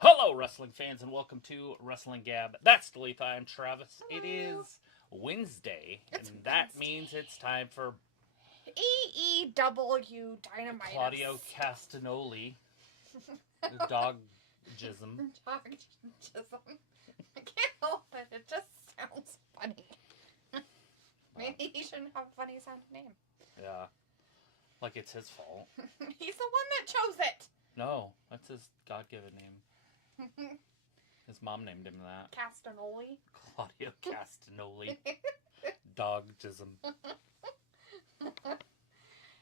Hello, wrestling fans, and welcome to Wrestling Gab. That's Delepa. I'm Travis. Hello. It is Wednesday, It's and that Wednesday. means it's time for AEW Dynamite. Claudio Castagnoli, the dog-gism. Dog-gism. I can't help it. It just sounds funny. Maybe he shouldn't have a funny sounding name. Yeah. Like it's his fault. He's the one that chose it. No, that's his God-given name. His mom named him that. Castagnoli. Claudio Castagnoli. Dog-gism.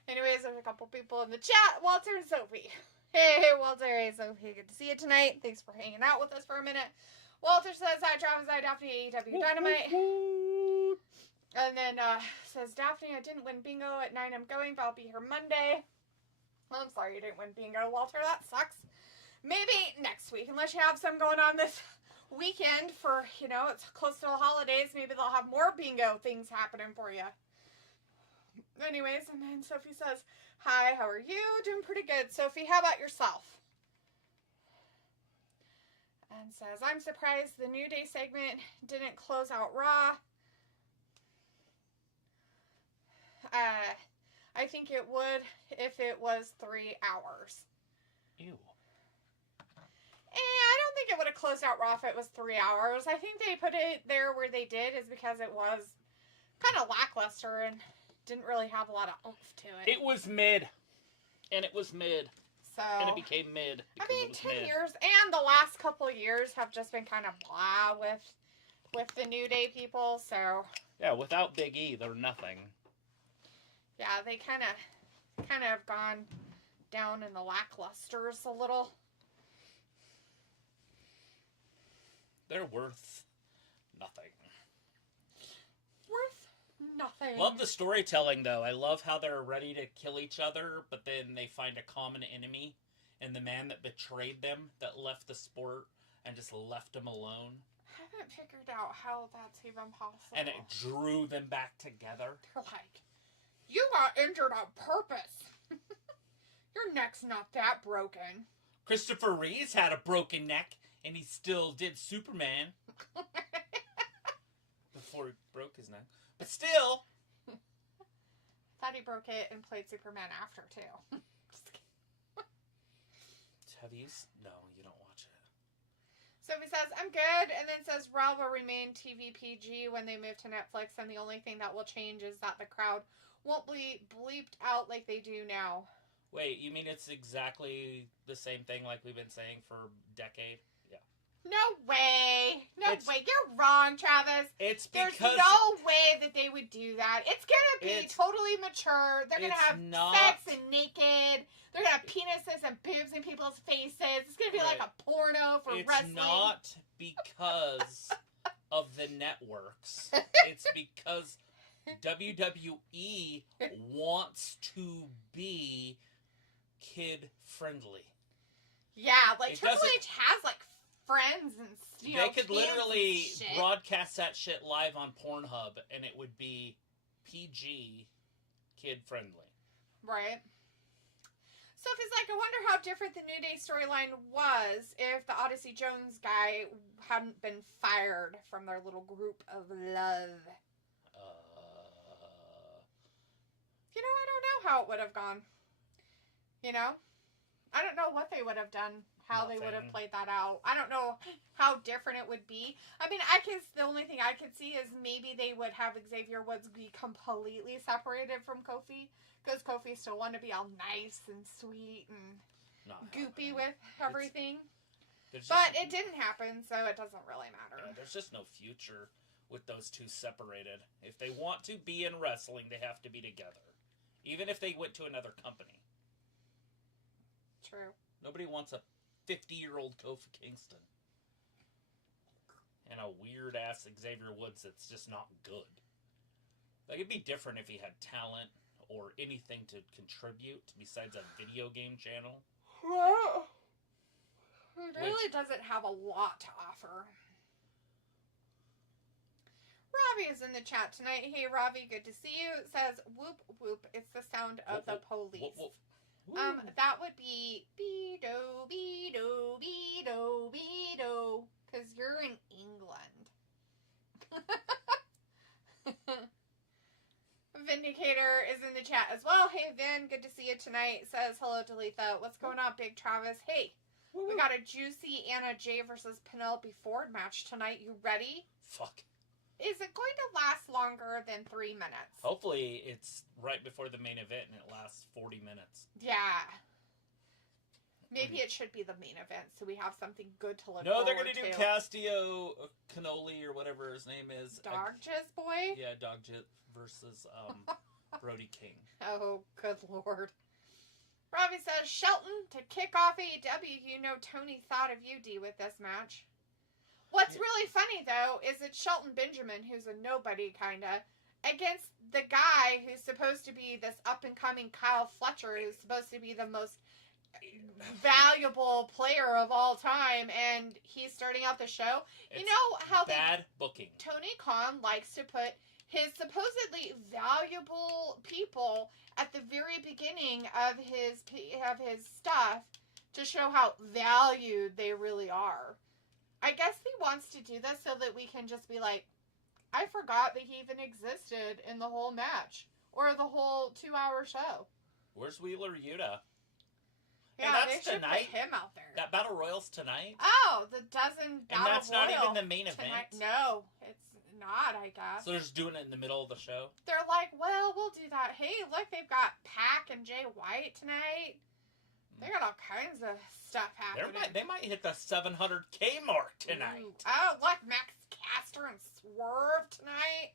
Anyways, there's a couple people in the chat. Walter and Sophie. Hey, Walter. Hey, Sophie. Good to see you tonight. Thanks for hanging out with us for a minute. Walter says, hi, Travis. Hi, Daphne. AEW Dynamite. And then says, Daphne, I didn't win bingo at 9. I'm going, but I'll be here Monday. Well, I'm sorry you didn't win bingo, Walter. That sucks. Maybe next week, unless you have some going on this weekend for, it's close to the holidays. Maybe they'll have more bingo things happening for you. Anyways, and then Sophie says, hi, how are you? Doing pretty good. Sophie, how about yourself? And says, I'm surprised the New Day segment didn't close out Raw. I think it would if it was 3 hours. Ew. I don't think it would have closed out Raw if it was 3 hours. I think they put it there where they did is because it was kind of lackluster and didn't really have a lot of oomph to it. It was mid. And it was mid. So, and it became mid. I mean, 10 years and the last couple of years have just been kind of blah with the New Day people, so. Yeah, without Big E, they're nothing. Yeah, they kind of have gone down in the lacklusters a little. They're worth nothing. Worth nothing. Love the storytelling, though. I love how they're ready to kill each other, but then they find a common enemy, and the man that betrayed them, that left the sport, and just left them alone. I haven't figured out how that's even possible. And it drew them back together. They're like, you got injured on purpose. Your neck's not that broken. Christopher Reeves had a broken neck, and he still did Superman. Before he broke his neck. But still. Thought he broke it and played Superman after, too. Just kidding. Have you? No, you don't watch it. Sophie says, I'm good, and then says Raw will remain TV PG when they move to Netflix, and the only thing that will change is that the crowd won't be bleeped out like they do now. Wait, you mean it's exactly the same thing like we've been saying for a decade? Yeah. No way. No way. You're wrong, Travis. It's because... There's no way that they would do that. It's going to be totally mature. They're going to have sex and naked. They're going to have penises and boobs in people's faces. It's going to be like a porno for wrestling. It's not because of the networks. It's because WWE wants to be kid-friendly. Yeah, like Triple H has like friends and they could literally broadcast that shit live on Pornhub and it would be PG kid-friendly. Right. Sophie's like, I wonder how different the New Day storyline was if the Odyssey Jones guy hadn't been fired from their little group of love. I don't know how it would have gone. I don't know what they would have done, how they would have played that out. I don't know how different it would be. I mean, the only thing I could see is maybe they would have Xavier Woods be completely separated from Kofi, because Kofi still wanted to be all nice and sweet and goopy with everything. But it didn't happen, so it doesn't really matter. Yeah, there's just no future with those two separated. If they want to be in wrestling, they have to be together. Even if they went to another company. True. Nobody wants a 50-year-old Kofi Kingston. And a weird-ass Xavier Woods that's just not good. Like, it'd be different if he had talent or anything to contribute besides a video game channel. Well, he really doesn't have a lot to offer. Ravi is in the chat tonight. Hey, Ravi, good to see you. It says, whoop, whoop. It's the sound of the police. Whoop, whoop. That would be be-do, be-do, be-do, Vindicator is in the chat as well. Hey, Vin, good to see you tonight. Says hello to Letha. What's going on, Big Travis? Hey, we got a juicy Anna Jay versus Penelope Ford match tonight. You ready? Fuck. Is it going to last longer than 3 minutes? Hopefully it's right before the main event and it lasts 40 minutes. Yeah. Maybe it should be the main event so we have something good to look No, forward to. they're going to do Castillo Cannoli or whatever his name is. Dog Jizz Boy? Yeah, Dog Jizz versus Brody King. Oh, good lord. Robbie says, Shelton, to kick off AEW, you know Tony thought of you, D, with this match. What's really funny, though, is it's Shelton Benjamin, who's a nobody, kinda, against the guy who's supposed to be this up-and-coming Kyle Fletcher, who's supposed to be the most valuable player of all time, and he's starting out the show. It's you know how bad booking. Tony Khan likes to put his supposedly valuable people at the very beginning of his stuff to show how valued they really are. I guess he wants to do this so that we can just be like, I forgot that he even existed in the whole match or the whole 2-hour show. Where's Wheeler Yuta? Yeah, that's they should tonight. put him out there. That Battle Royale's tonight? Oh, the dozen Battle Royale. And that's not even the main tonight. event? No, it's not, I guess. So they're just doing it in the middle of the show? They're like, well, we'll do that. Hey, look, they've got Pac and Jay White tonight. They got all kinds of stuff happening. They might hit the 700K mark tonight. Ooh. Oh, look, Max Caster and Swerve tonight.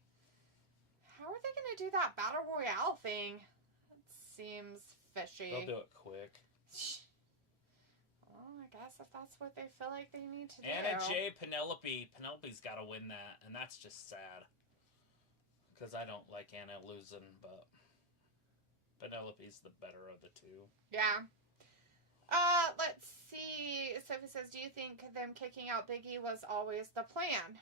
How are they going to do that Battle Royale thing? It seems fishy. They'll do it quick. Well, I guess if that's what they feel like they need to do. Anna Jay, Penelope. Penelope's got to win that, and that's just sad. Because I don't like Anna losing, but Penelope's the better of the two. Yeah. Let's see. Sophie says, do you think them kicking out Big E was always the plan?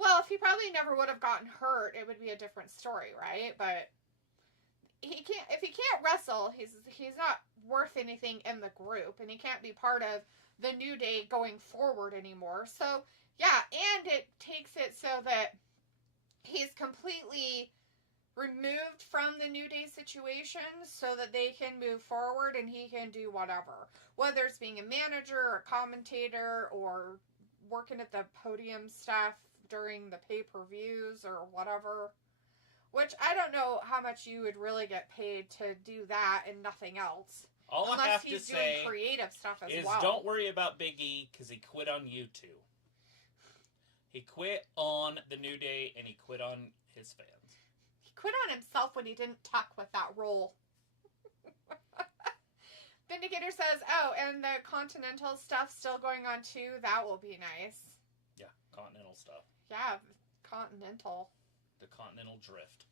Well, if he probably never would have gotten hurt, it would be a different story, right? But if he can't wrestle, he's not worth anything in the group, and he can't be part of the New Day going forward anymore. So, yeah, and it takes it so that he's completely removed from the New Day situation so that they can move forward and he can do whatever. Whether it's being a manager or commentator or working at the podium stuff during the pay-per-views or whatever. Which I don't know how much you would really get paid to do that and nothing else. All unless I have he's to doing say creative stuff as is well. Don't worry about Big E because he quit on YouTube. He quit on the New Day and he quit on his fans. He quit on himself when he didn't tuck with that role. Vindicator says, oh, and the Continental stuff still going on too. That will be nice. Yeah, Continental stuff. Yeah, Continental. The Continental Drift.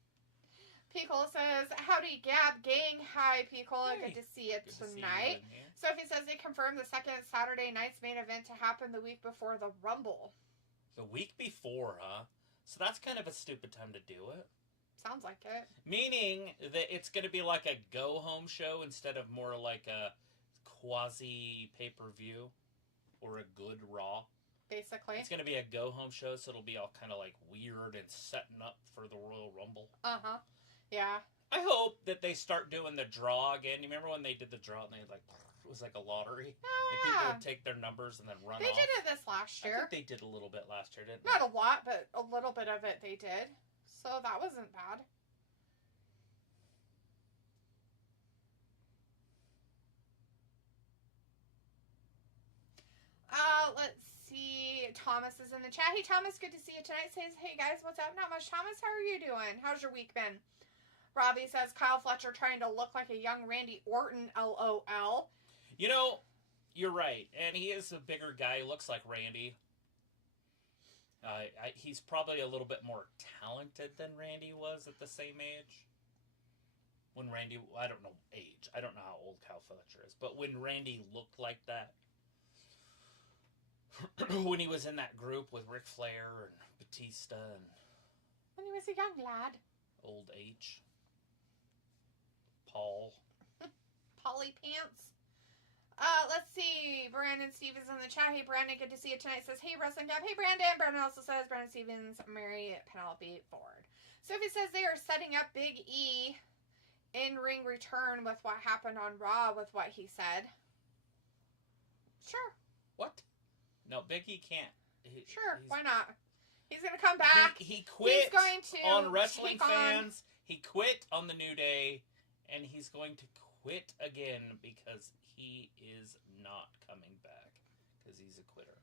Picola says, howdy, Gab gang. Hi, Picola. Hey. Good to see you Good to see tonight. you in here. Sophie says they confirmed the second Saturday night's main event to happen the week before the Rumble. The week before, huh? So that's kind of a stupid time to do it. Sounds like it. Meaning that it's going to be like a go-home show instead of more like a quasi-pay-per-view or a good Raw. Basically. It's going to be a go-home show, so it'll be all kind of like weird and setting up for the Royal Rumble. Uh-huh. Yeah. I hope that they start doing the draw again. You remember when they did the draw and they like it was like a lottery? Oh, and yeah. people would take their numbers and then run They off? did it this last year. I think they did a little bit last year, didn't they? Not a lot, but a little bit of it they did. So that wasn't bad. Let's see. Thomas is in the chat. Hey, Thomas, good to see you tonight. Says, hey, guys, what's up? Not much. Thomas, how are you doing? How's your week been? Robbie says, Kyle Fletcher trying to look like a young Randy Orton, LOL. You know, you're right. And he is a bigger guy. He looks like Randy. He's probably a little bit more talented than Randy was at the same age. When Randy, I don't know age. I don't know how old Kyle Fletcher is. But when Randy looked like that, when he was in that group with Ric Flair and Batista and When he was a young lad. Old H. Paul. Polly Pants. Let's see. Brandon Stevens in the chat. Hey, Brandon, good to see you tonight. Says, hey, Wrestling Gab. Hey, Brandon. Brandon also says, Brandon Stevens, marry Penelope Ford. Sophie says they are setting up Big E in-ring return with what happened on Raw with what he said. Sure. What? No, Big E can't. Why not? He's going to come back. He quit he's going to on Wrestling Fans. He quit on the New Day. And he's going to quit again because he is not coming back. Because he's a quitter.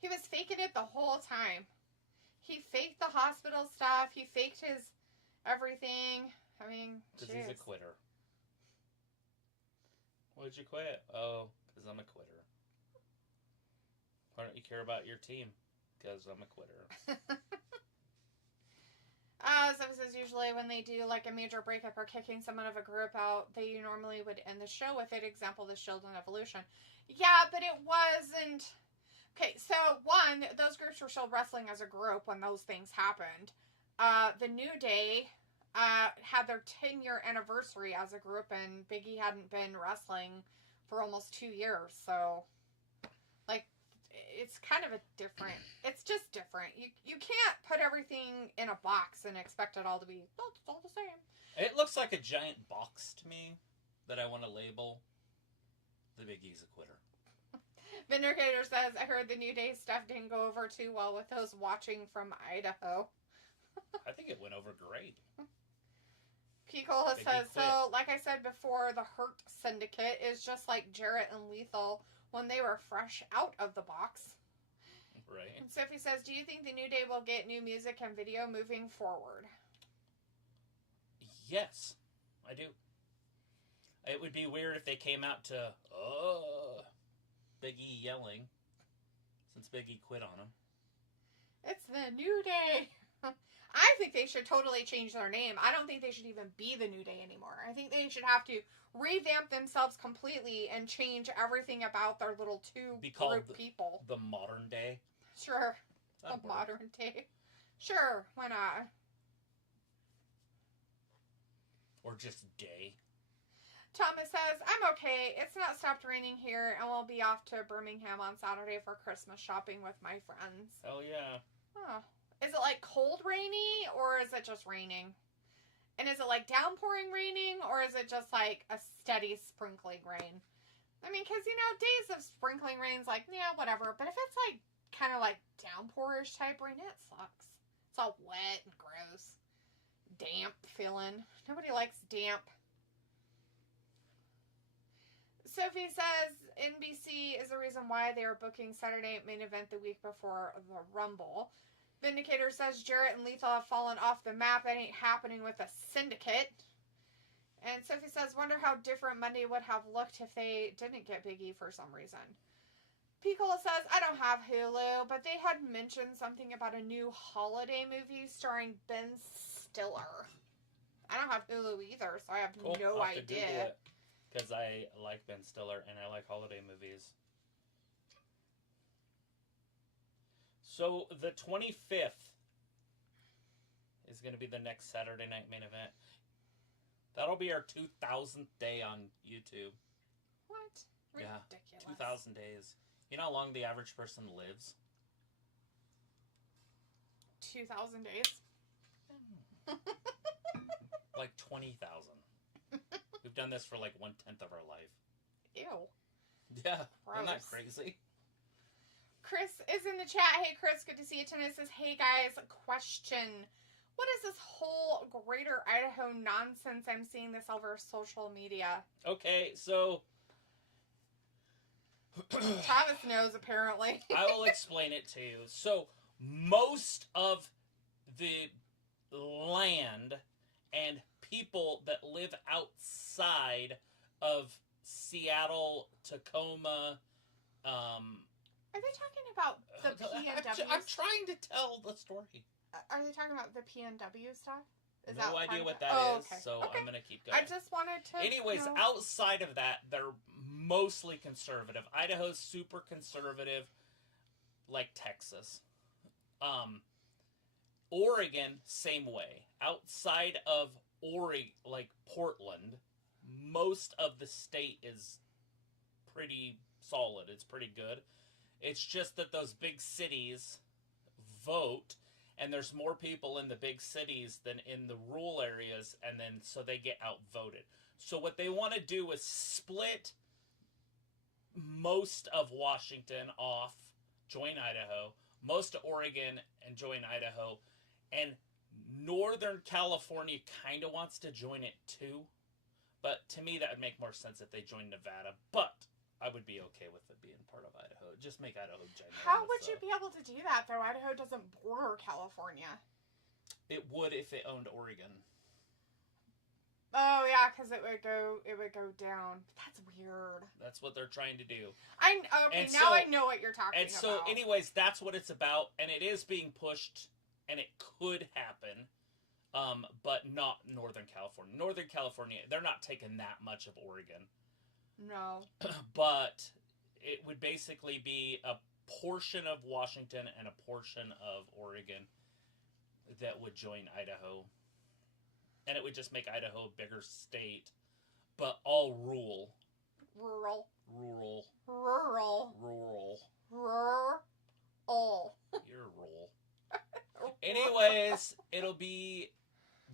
He was faking it the whole time. He faked the hospital stuff. He faked his everything. I mean, because he's a quitter. Why'd you quit? Oh, because I'm a quitter. Why don't you care about your team? Because I'm a quitter. Someone says usually when they do like a major breakup or kicking someone of a group out, they normally would end the show with it. Example, the Shield and Evolution. Yeah, but it wasn't. Okay, so one, those groups were still wrestling as a group when those things happened. The New Day had their 10-year anniversary as a group, and Big E hadn't been wrestling for almost 2 years. So, like, it's kind of a different. It's just different. You can't put everything in a box and expect it all to be. Well, it's all the same. It looks like a giant box to me that I want to label. The Big E's a quitter. Vindicator says, I heard the New Day stuff didn't go over too well with those watching from Idaho. I think it went over great. Picola says, so like I said before, the Hurt Syndicate is just like Jarrett and Lethal when they were fresh out of the box. Right. And Sophie says, do you think the New Day will get new music and video moving forward? Yes, I do. It would be weird if they came out to, Big E yelling, since Big E quit on him. It's the New Day. I think they should totally change their name. I don't think they should even be the New Day anymore. I think they should have to revamp themselves completely and change everything about their little two-group people. The Modern Day? Sure. The Modern Day. Sure, why not? Or just Day. Thomas says, I'm okay. It's not stopped raining here, and we'll be off to Birmingham on Saturday for Christmas shopping with my friends. Hell yeah. Oh. Is it like cold rainy, or is it just raining? And is it like downpouring raining, or is it just like a steady sprinkling rain? I mean, because, days of sprinkling rain's like, yeah, whatever. But if it's like kind of like downpourish type rain, it sucks. It's all wet and gross. Damp feeling. Nobody likes damp. Sophie says NBC is the reason why they are booking Saturday Night Main Event the week before the Rumble. Vindicator says Jarrett and Lethal have fallen off the map. That ain't happening with a syndicate. And Sophie says, wonder how different Monday would have looked if they didn't get Big E for some reason. Picola says, I don't have Hulu, but they had mentioned something about a new holiday movie starring Ben Stiller. I don't have Hulu either, so I have no idea. Because I like Ben Stiller and I like holiday movies. So the 25th is going to be the next Saturday Night Main Event. That'll be our 2,000th day on YouTube. What? Ridiculous. Yeah, 2,000 days. You know how long the average person lives? 2,000 days? Like 20,000. We've done this for like 1/10 of our life. Ew. Yeah, Gross. Isn't that crazy? Chris is in the chat. Hey, Chris, good to see you tonight. Says, hey, guys, question. What is this whole Greater Idaho nonsense I'm seeing this over social media? Okay, so... Travis knows, apparently. I will explain it to you. So, most of the land and people that live outside of Seattle, Tacoma, Are they talking about the PNW? I'm trying to tell the story. Are they talking about the PNW stuff? Is no idea what that is, okay. so Okay. I'm going to keep going. I just wanted to Anyways, know. outside of that, they're mostly conservative. Idaho's super conservative, like Texas. Oregon, same way. Outside of like Portland, most of the state is pretty solid. It's pretty good. It's just that those big cities vote, and there's more people in the big cities than in the rural areas, and then so they get outvoted. So what they want to do is split most of Washington off, join Idaho, most of Oregon and join Idaho, and Northern California kind of wants to join it too. But to me, that would make more sense if they joined Nevada. But I would be okay with it being part of Idaho. Just make Idaho ginormous. How would you be able to do that, though? Idaho doesn't border California. It would if it owned Oregon. Oh yeah, because it would go down. That's weird. That's what they're trying to do. Now I know what you're talking about. And so, anyways, that's what it's about, and it is being pushed, and it could happen, but not Northern California. Northern California, they're not taking that much of Oregon. No. But it would basically be a portion of Washington and a portion of Oregon that would join Idaho. And it would just make Idaho a bigger state, but all rural. Rural. You're rural. Anyways, it'll be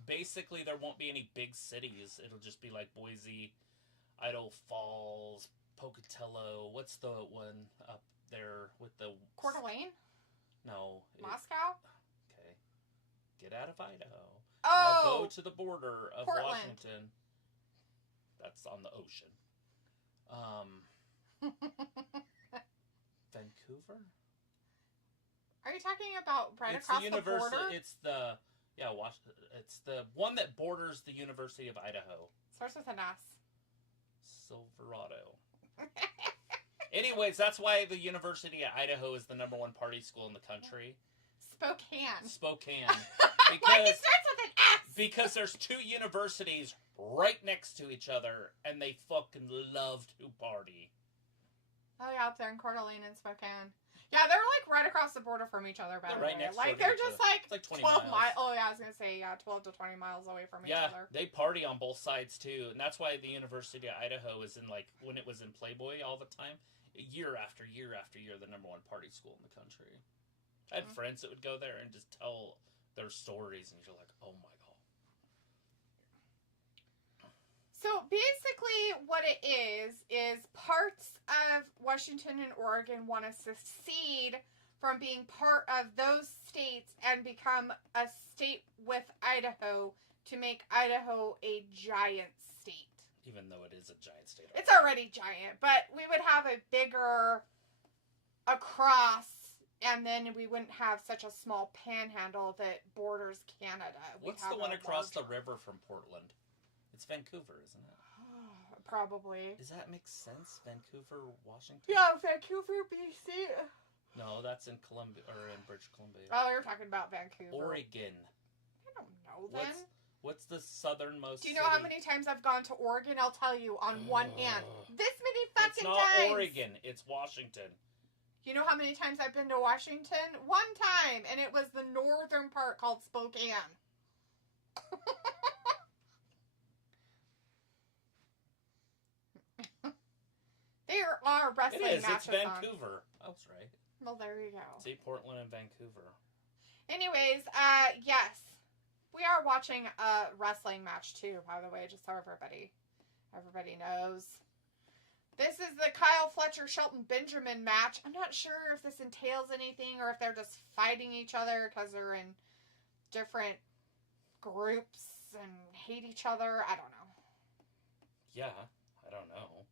basically there won't be any big cities. It'll just be like Boise, Idaho Falls, Pocatello. What's the one up there with the Coeur d'Alene? No. Moscow? Okay. Get out of Idaho. Oh! Now go to the border of Portland. Washington. That's on the ocean. Vancouver? Are you talking about It's across the the border? It's the it's the one that borders the University of Idaho. Starts with an S. Silverado. Anyways, that's why the University of Idaho is the #1 party school in the country. Spokane. Because it starts with an S. Because there's two universities right next to each other, and they fucking love to party. Oh yeah, up there in Coeur d'Alene and Spokane. Yeah, they're like right across the border from each other. By the They're right way, next like door to they're each just other. like, It's like 20 12 miles. Oh yeah, I was gonna say 12 to 20 miles away from each other. They party on both sides too, and that's why the University of Idaho is in like when it was in Playboy all the time, year after year after year, the #1 party school in the country. I had friends that would go there and just tell their stories, and you're like, oh my god. So basically, what it is parts of Washington and Oregon want to secede from being part of those states and become a state with Idaho to make Idaho a giant state. Even though it is a giant state. It's already giant, but we would have a bigger across, and then we wouldn't have such a small panhandle that borders Canada. What's the one across the river from Portland? It's Vancouver, isn't it? Probably. Does that make sense? Vancouver, Washington? Yeah, Vancouver, BC. No, that's in Columbia or in British Columbia. Oh, you're talking about Vancouver. Oregon. I don't know then. What's the southernmost? Do you know how many times I've gone to Oregon? I'll tell you on one hand. This many fucking times. It's not Oregon. It's Washington. You know how many times I've been to Washington? One time, and it was the northern part called Spokane. There are wrestling matches. It's Vancouver. I was right. Well, there you go. See, Portland and Vancouver. Anyways, yes. We are watching a wrestling match too, by the way, just so everybody knows. This is the Kyle Fletcher Shelton Benjamin match. I'm not sure if this entails anything or if they're just fighting each other because they're in different groups and hate each other. I don't know. Yeah, I don't know.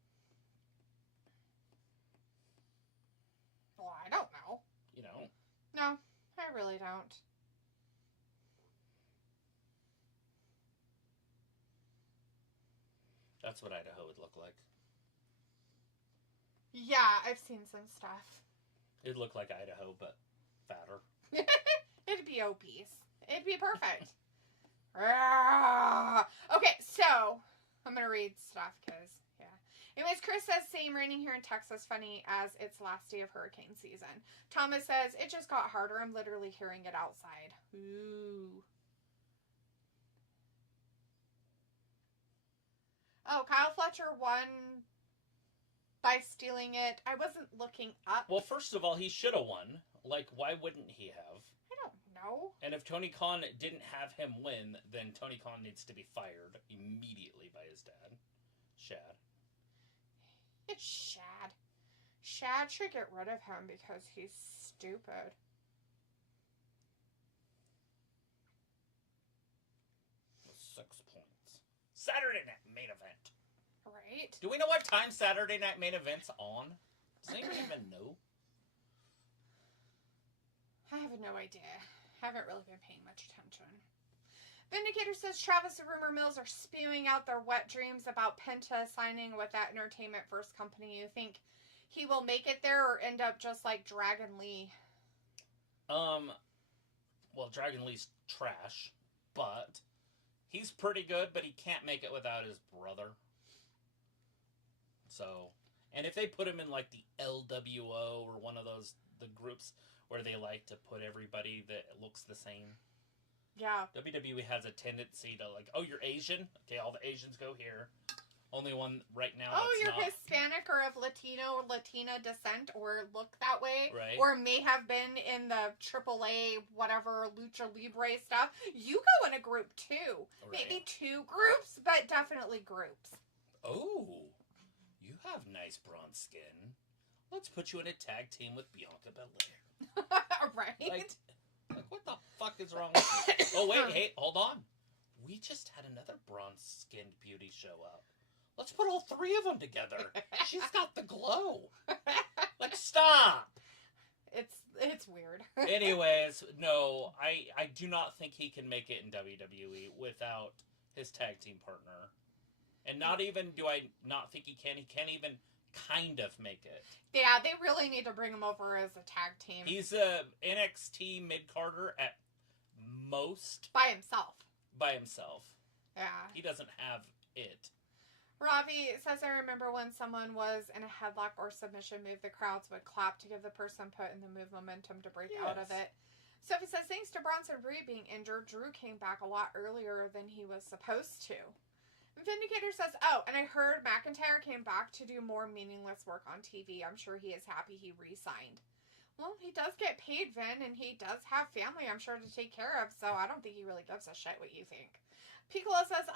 Well, I don't know. You know? No, I really don't. That's what Idaho would look like. Yeah, I've seen some stuff. It'd look like Idaho, but fatter. It'd be obese. It'd be perfect. Okay, so I'm going to read stuff because, yeah. Anyways, Chris says, same, raining here in Texas, funny as it's last day of hurricane season. Thomas says, it just got harder. I'm literally hearing it outside. Ooh. Oh, Kyle Fletcher won by stealing it. I wasn't looking up. Well, first of all, he should have won. Like, why wouldn't he have? I don't No. And if Tony Khan didn't have him win, then Tony Khan needs to be fired immediately by his dad, Shad. It's Shad. Shad should get rid of him because he's stupid. With 6 points. Saturday Night Main Event. Right? Do we know what time Saturday Night Main Event's on? Does anyone even know? I have no idea. Haven't really been paying much attention. Vindicator says Travis and Rumor Mills are spewing out their wet dreams about Penta signing with that entertainment first company. You think he will make it there or end up just like Dragon Lee? Well, Dragon Lee's trash, but he's pretty good, but he can't make it without his brother. So, and if they put him in like the LWO or one of those, the groups where they like to put everybody that looks the same. Yeah. WWE has a tendency to like, oh, you're Asian? Okay, all the Asians go here. Only one right now. Oh, you're not Hispanic or of Latino or Latina descent or look that way. Right. Or may have been in the AAA, whatever, Lucha Libre stuff. You go in a group too. Right. Maybe 2 groups, but definitely groups. Oh, you have nice bronze skin. Let's put you in a tag team with Bianca Belair. Right? Like, what the fuck is wrong with you? Oh, wait, hey, hold on. We just had another bronze-skinned beauty show up. Let's put all 3 of them together. She's got the glow. Like, stop! It's weird. Anyways, no, I do not think he can make it in WWE without his tag team partner. And not even do I not think he can't even kind of make it. Yeah, they really need to bring him over as a tag team. He's a NXT mid-carder at most. By himself. Yeah. He doesn't have it. Ravi says, I remember when someone was in a headlock or submission move, the crowds would clap to give the person put in the move momentum to break out of it. Sophie says, thanks to Bronson Reed being injured, Drew came back a lot earlier than he was supposed to. Vindicator says, oh, and I heard McIntyre came back to do more meaningless work on TV. I'm sure he is happy he re-signed. Well, he does get paid, Vin, and he does have family, I'm sure, to take care of, so I don't think he really gives a shit what you think. Piccolo says,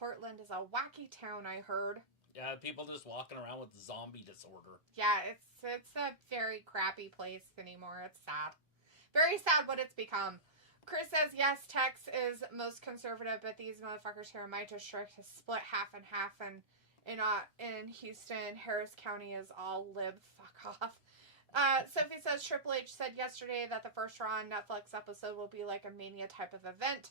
Portland is a wacky town, I heard. Yeah, people just walking around with zombie disorder. Yeah, it's a very crappy place anymore. It's sad. Very sad what it's become. Chris says, yes, Tex is most conservative, but these motherfuckers here in my district is split half and half, and in Houston, Harris County is all lib. Fuck off. Sophie says, Triple H said yesterday that the first Raw on Netflix episode will be like a Mania type of event.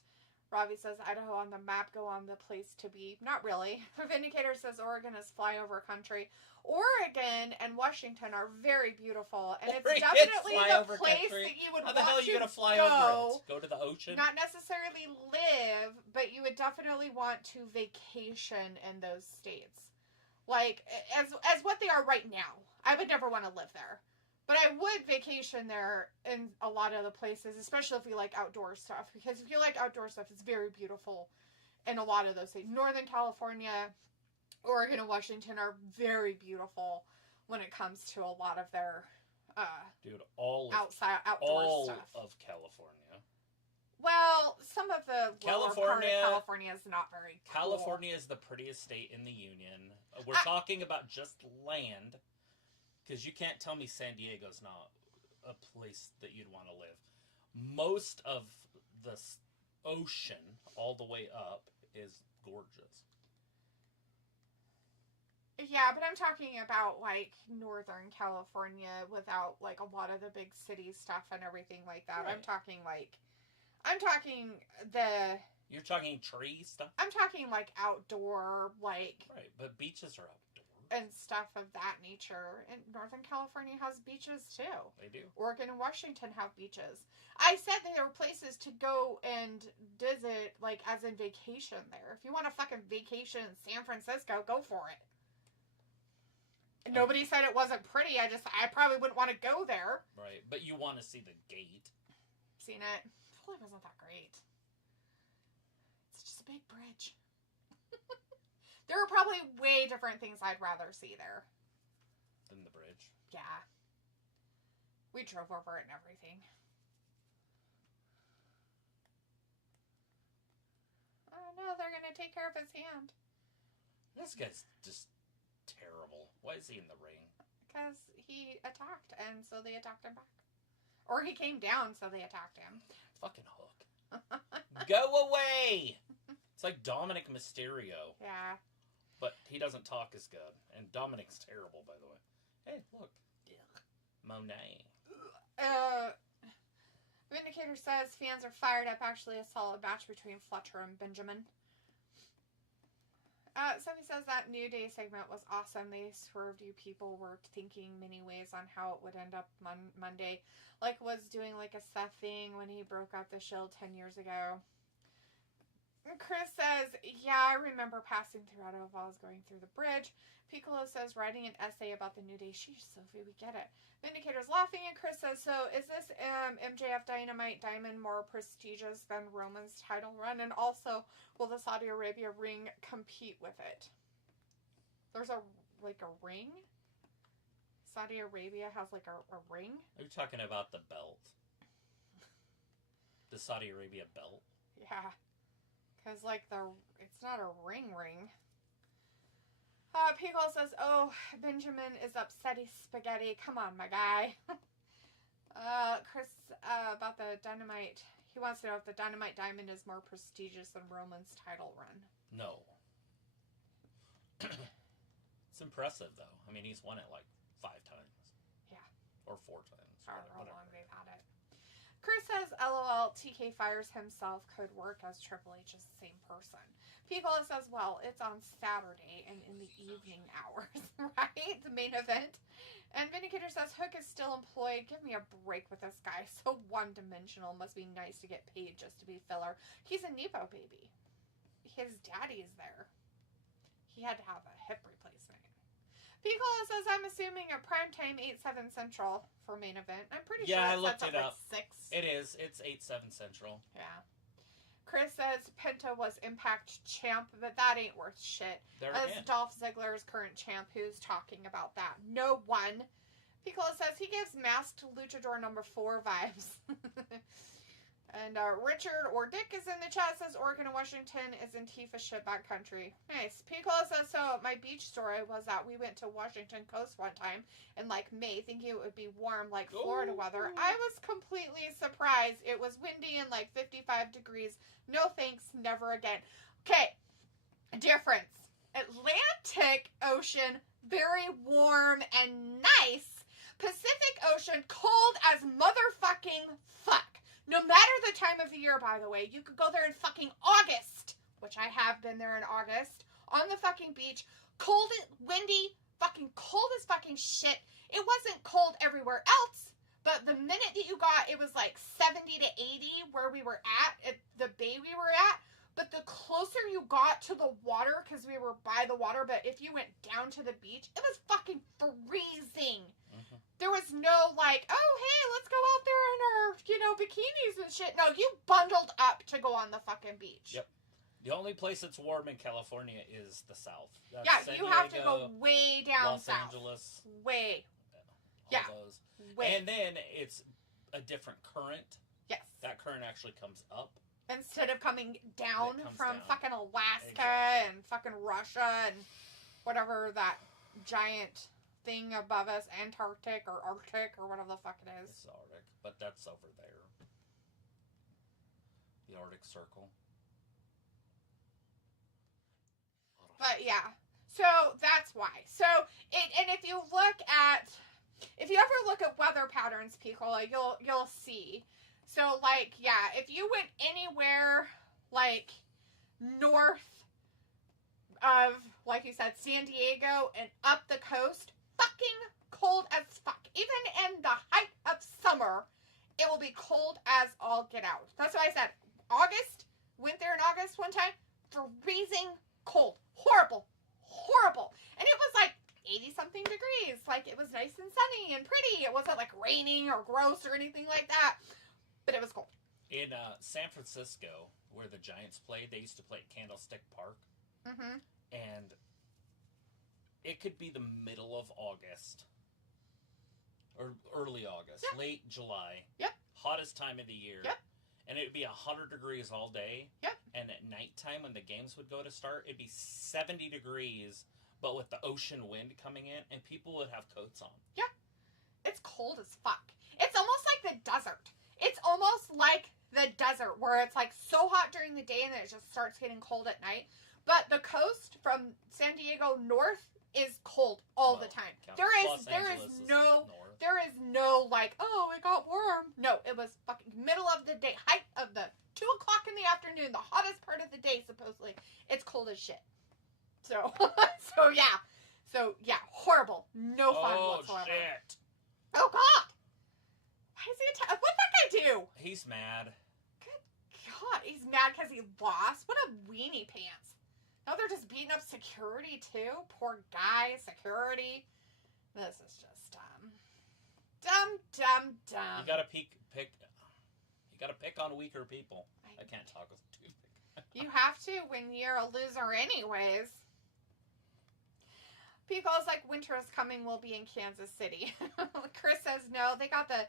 Robbie says, Idaho on the map, go on the place to be. Not really. Vindicator says, Oregon is flyover country. Oregon and Washington are very beautiful, and it's definitely the place that you would want to go. How the hell are you going to fly over it? Go to the ocean? Not necessarily live, but you would definitely want to vacation in those states. Like, as what they are right now. I would never want to live there. But I would vacation there in a lot of the places, especially if you like outdoor stuff. Because if you like outdoor stuff, it's very beautiful in a lot of those states. Northern California, Oregon, and Washington are very beautiful when it comes to a lot of their outdoor stuff. Of California. Well, some of the lower part of California is not very cool. California is the prettiest state in the union. We're talking about just land. Because you can't tell me San Diego's not a place that you'd want to live. Most of the ocean, all the way up, is gorgeous. Yeah, but I'm talking about, like, Northern California without, like, a lot of the big city stuff and everything like that. Right. You're talking tree stuff? I'm talking, like, outdoor, like... Right, but beaches are outdoor. And stuff of that nature. And Northern California has beaches too. They do. Oregon and Washington have beaches. I said that there were places to go and visit, like, as in vacation there. If you want a fucking vacation in San Francisco, go for it. And nobody said it wasn't pretty. I probably wouldn't want to go there. Right, but you want to see the gate. Seen it. Probably wasn't that great. It's just a big bridge. There are probably way different things I'd rather see there. Than the bridge? Yeah. We drove over it and everything. Oh no, they're gonna take care of his hand. This guy's just terrible. Why is he in the ring? Because he attacked, and so they attacked him back. Or he came down, so they attacked him. Fucking Hook. Go away! It's like Dominic Mysterio. Yeah. But he doesn't talk as good. And Dominic's terrible, by the way. Hey, look. Monet. Vindicator says fans are fired up. Actually, a solid match between Fletcher and Benjamin. Somebody says that New Day segment was awesome. They swerved you. People were thinking many ways on how it would end up Monday. Like was doing like a Seth thing when he broke up the Shield 10 years ago. Chris says, yeah, I remember passing through it while I was going through the bridge. Piccolo says, writing an essay about the New Day. Sheesh, Sophie, we get it. Vindicator's laughing, and Chris says, so is this MJF Dynamite Diamond more prestigious than Roman's title run? And also, will the Saudi Arabia ring compete with it? There's a ring? Saudi Arabia has like a ring? Are you talking about the belt? The Saudi Arabia belt? Yeah. Because, it's not a ring. Pickle says, oh, Benjamin is upsetty spaghetti. Come on, my guy. Chris, about the Dynamite. He wants to know if the Dynamite Diamond is more prestigious than Roman's title run. No. It's impressive, though. I mean, he's won it 5 times. Yeah. Or 4 times. Or how long they've had it. Chris says, LOL, TK fires himself could work as Triple H is the same person. Piccolo says, well, it's on Saturday and in the evening hours, right? The main event. And Vindicator says, Hook is still employed. Give me a break with this guy. So one-dimensional. Must be nice to get paid just to be filler. He's a Nepo baby. His daddy's there. He had to have a hip replacement. Piccolo says, I'm assuming a primetime 8/7 Central for main event. I'm pretty sure I looked it up. 6. It is. It's 8/7 Central. Yeah. Chris says Penta was Impact champ, but that ain't worth shit. As Dolph Ziggler's current champ, who's talking about that? No one. Piccolo says he gives masked luchador number 4 vibes. And Richard or Dick is in the chat, says Oregon and Washington is in Tifa shitback country. Nice. Piccolo says, so my beach story was that we went to Washington Coast one time in May, thinking it would be warm like Florida weather. I was completely surprised. It was windy and 55 degrees. No thanks, never again. Okay, difference. Atlantic Ocean, very warm and nice. Pacific Ocean, cold as motherfucking fuck. No matter the time of the year, by the way, you could go there in fucking August, which I have been there in August, on the fucking beach, cold, windy, fucking cold as fucking shit. It wasn't cold everywhere else, but the minute that you got, it was 70 to 80 where we were at the bay we were at, but the closer you got to the water, because we were by the water, but if you went down to the beach, it was fucking freezing. There was no oh, hey, let's go out there in our, bikinis and shit. No, you bundled up to go on the fucking beach. Yep. The only place that's warm in California is the South. That's San Diego, have to go way down Los south. Angeles. Way. All those. Way. And then it's a different current. Yes. That current actually comes up. Instead of coming down from fucking Alaska and fucking Russia and whatever that giant thing above us, Antarctic or Arctic or whatever the fuck it is. It's Arctic, but that's over there. The Arctic Circle. But yeah, so that's why. So, and if you ever look at weather patterns, people, you'll see. So, if you went anywhere, north of, like you said, San Diego and up the coast, fucking cold as fuck. Even in the height of summer, it will be cold as all get out. That's why I said August. Went there in August one time. Freezing cold. Horrible. And it was 80-something degrees. It was nice and sunny and pretty. It wasn't raining or gross or anything like that. But it was cold. In San Francisco, where the Giants played, they used to play at Candlestick Park. Mm-hmm. And it could be the middle of August. Or early August. Yep. Late July. Yep. Hottest time of the year. Yep. and it would be 100 degrees all day. Yep. And at nighttime, when the games would go to start, it'd be 70 degrees, but with the ocean wind coming in, and people would have coats on. Yeah. It's cold as fuck. It's almost like the desert. It's almost like the desert, where it's like so hot during the day and then it just starts getting cold at night. But the coast from San Diego north is cold all the time. There is no like, oh, it got warm. No, it was fucking middle of the day, height of the 2 o'clock in the afternoon, the hottest part of the day, supposedly. It's cold as shit. So, so yeah, horrible. No fun whatsoever. Oh, shit. Oh, God. Why is he what'd that guy do? He's mad. Good God, he's mad because he lost? What a weenie pants. Now they're just beating up security, too? Poor guy, security. This is just dumb. Dumb. You gotta pick on weaker people. I can't talk with toothpick. You have to when you're a loser anyways. People's like, winter is coming, we'll be in Kansas City. Chris says no, they got the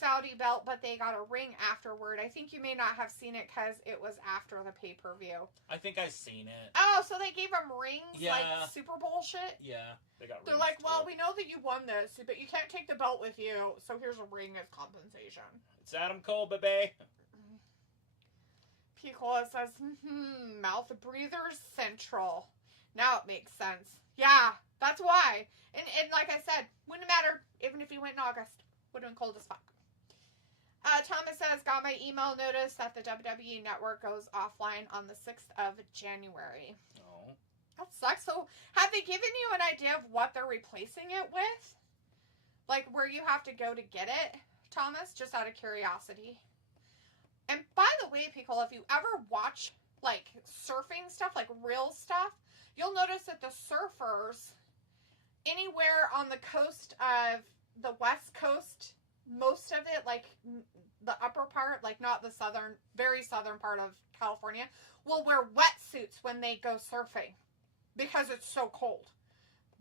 Saudi belt, but they got a ring afterward. I think you may not have seen it because it was after the pay-per-view. I think I've seen it. Oh, so they gave them rings? Yeah. Like Super Bowl shit? Yeah, they got rings. They're like, well, too. we know that you won this, but you can't take the belt with you, so here's a ring as compensation. It's Adam Cole, baby. Picola says, mouth breathers central. Now it makes sense. Yeah, that's why. And like I said, wouldn't matter even if you went in August. Would have been cold as fuck. Thomas says, got my email notice that the WWE Network goes offline on the 6th of January. Oh. That sucks. So, have they given you an idea of what they're replacing it with? Like, where you have to go to get it, Thomas? Just out of curiosity. And by the way, people, if you ever watch, like, surfing stuff, like real stuff, you'll notice that the surfers, anywhere on the coast of the West Coast, most of it, like the upper part, like not the southern, very southern part of California, will wear wetsuits when they go surfing because it's so cold.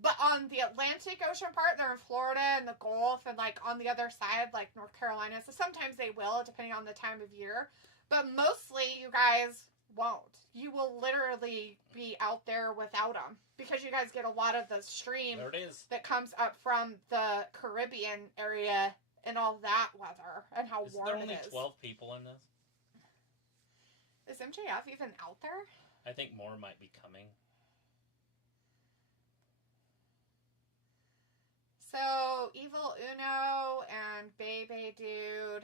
But on the Atlantic Ocean part, they're in Florida and the Gulf, and like on the other side, like North Carolina. So sometimes they will, depending on the time of year. But mostly, you guys won't. You will literally be out there without them because you guys get a lot of the stream that comes up from the Caribbean area and all that weather and how warm it is. There only 12 people in this? Is MJF even out there? I think more might be coming. So, Evil Uno and Bebe Dude.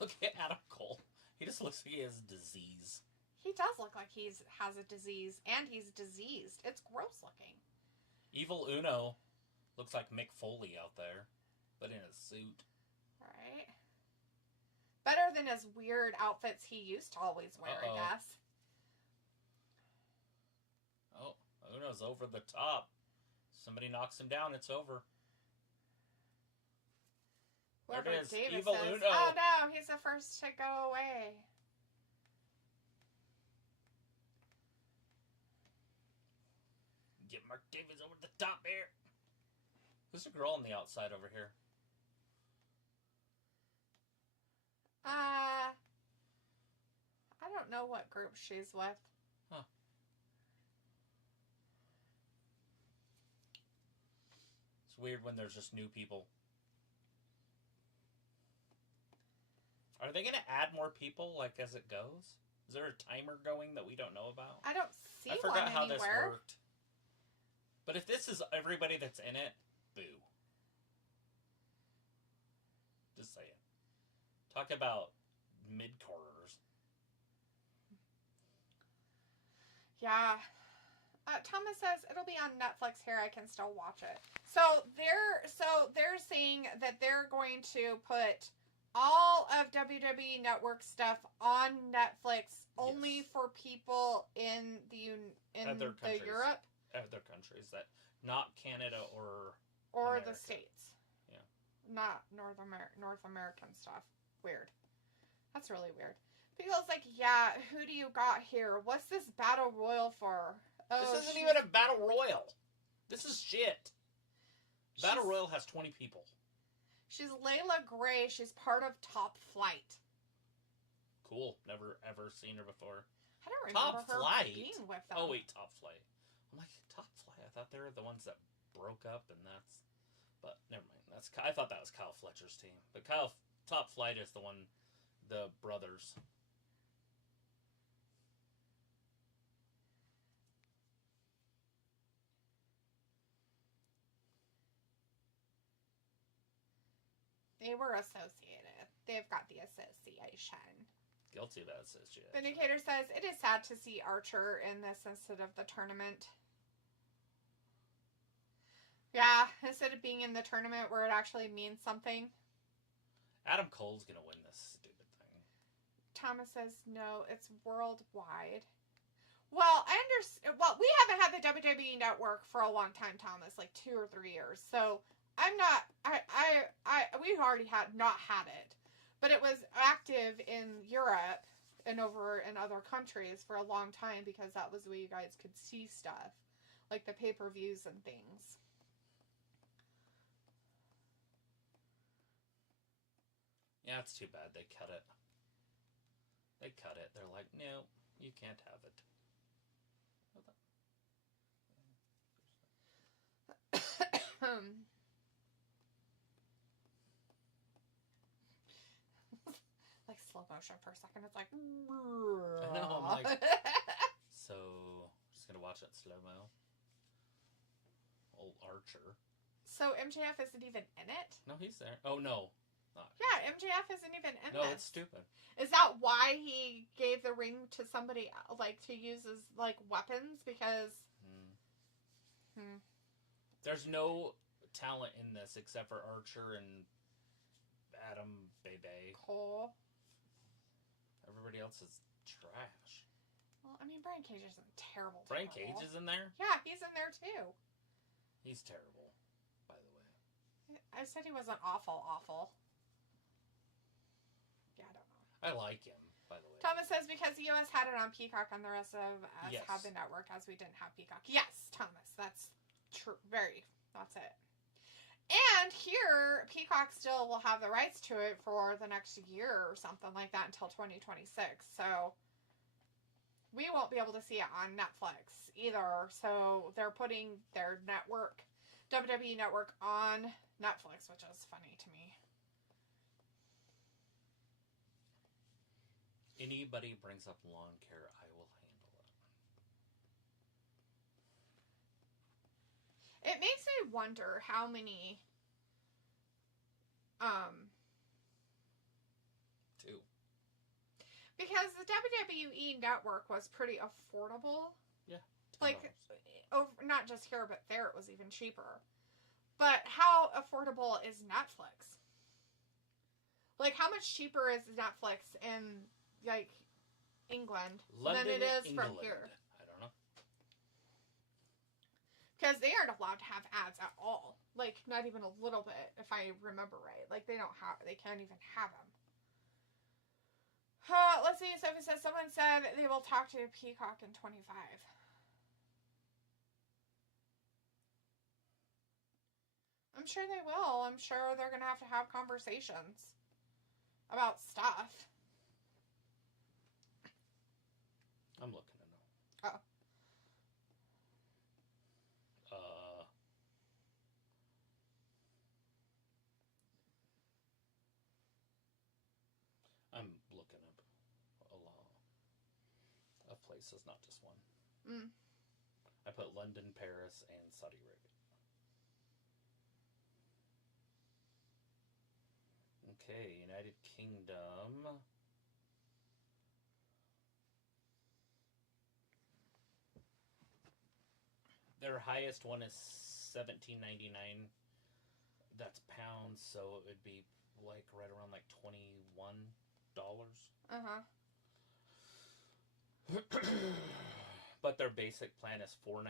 Look at Adam Cole. He just looks like he has disease. He does look like he has a disease, and he's diseased. It's gross looking. Evil Uno looks like Mick Foley out there, but in a suit. Right. Better than his weird outfits he used to always wear, I guess. Oh, Uno's over the top. Somebody knocks him down, it's over. Whoever there it is. Davis Evil says, Uno. oh no, he's the first to go away. Get Mark Davis over the top here. Who's the girl on the outside over here? I don't know what group she's with. Huh. It's weird when there's just new people. Are they going to add more people, like, as it goes? Is there a timer going that we don't know about? I don't see one anywhere. I forgot how this anywhere. worked. But if this is everybody that's in it, boo. Just saying. Talk about mid-carders. Yeah. Thomas says it'll be on Netflix here. I can still watch it. So they're saying that they're going to put all of WWE Network stuff on Netflix only for people in the Europe, other countries that not Canada or America. America. The States. Yeah. Not North American stuff. Weird. That's really weird. People's like, yeah, who do you got here? What's this battle royal for? Oh, this isn't even a battle royal. This is shit. Battle royal has 20 people. She's Layla Gray. She's part of Top Flight. Cool. Never ever seen her before. I don't remember Top her Flight? being with them. Oh, wait, Top Flight. I'm like, Top Flight? I thought they were the ones that broke up, and that's... But, never mind. I thought that was Kyle Fletcher's team. But Top Flight is the one, the brothers. They were associated. They've got the association. Guilty of that association. Vindicator says, it is sad to see Archer in this instead of the tournament. Yeah, instead of being in the tournament where it actually means something. Adam Cole's gonna win this stupid thing. Thomas says, no, it's worldwide. Well, I understand. Well, we haven't had the WWE Network for a long time, Thomas, like 2 or 3 years. So I'm not. We've already not had it, but it was active in Europe and over in other countries for a long time because that was where you guys could see stuff, like the pay-per-views and things. Yeah, it's too bad they cut it. They cut it. They're like, no, you can't have it. Like slow motion for a second. It's like... I know, I'm like... So, just gonna watch it slow-mo. Old Archer. So MJF isn't even in it? No, he's there. Oh, no. Yeah, MJF isn't even in this. No, it's stupid. Is that why he gave the ring to somebody, like, to use as, like, weapons? Because... There's no talent in this except for Archer and Adam Bebe. Cole. Everybody else is trash. Well, I mean, Brian Cage isn't terrible. Brian Cage is in there? Yeah, he's in there, too. He's terrible, by the way. I said he wasn't awful. Yeah, I don't know. I like him, by the way. Thomas says because the US had it on Peacock and the rest of us have the network as we didn't have Peacock. Yes, Thomas, that's true. That's it. And here, Peacock still will have the rights to it for the next year or something like that until 2026. So we won't be able to see it on Netflix either. So they're putting their network, WWE Network, on Netflix, which is funny to me. Anybody brings up lawn care, I will handle it. It makes me wonder how many, 2. because the WWE Network was pretty affordable. Yeah. Like, not just here, but there it was even cheaper. But how affordable is Netflix? Like, how much cheaper is Netflix in, like, England London, than it is England. from here? I don't know. Because they aren't allowed to have ads at all. Like, not even a little bit, if I remember right. Like, they can't even have them. Let's see, Sophie says, someone said they will talk to Peacock in 25. I'm sure they will. I'm sure they're going to have conversations about stuff. I'm looking at them. I'm looking up a lot of places, not just one. I put London, Paris, and Saudi Arabia. Okay, United Kingdom. Their highest one is $17.99. That's pounds, so it would be like right around like $21. But their basic plan is $4.99.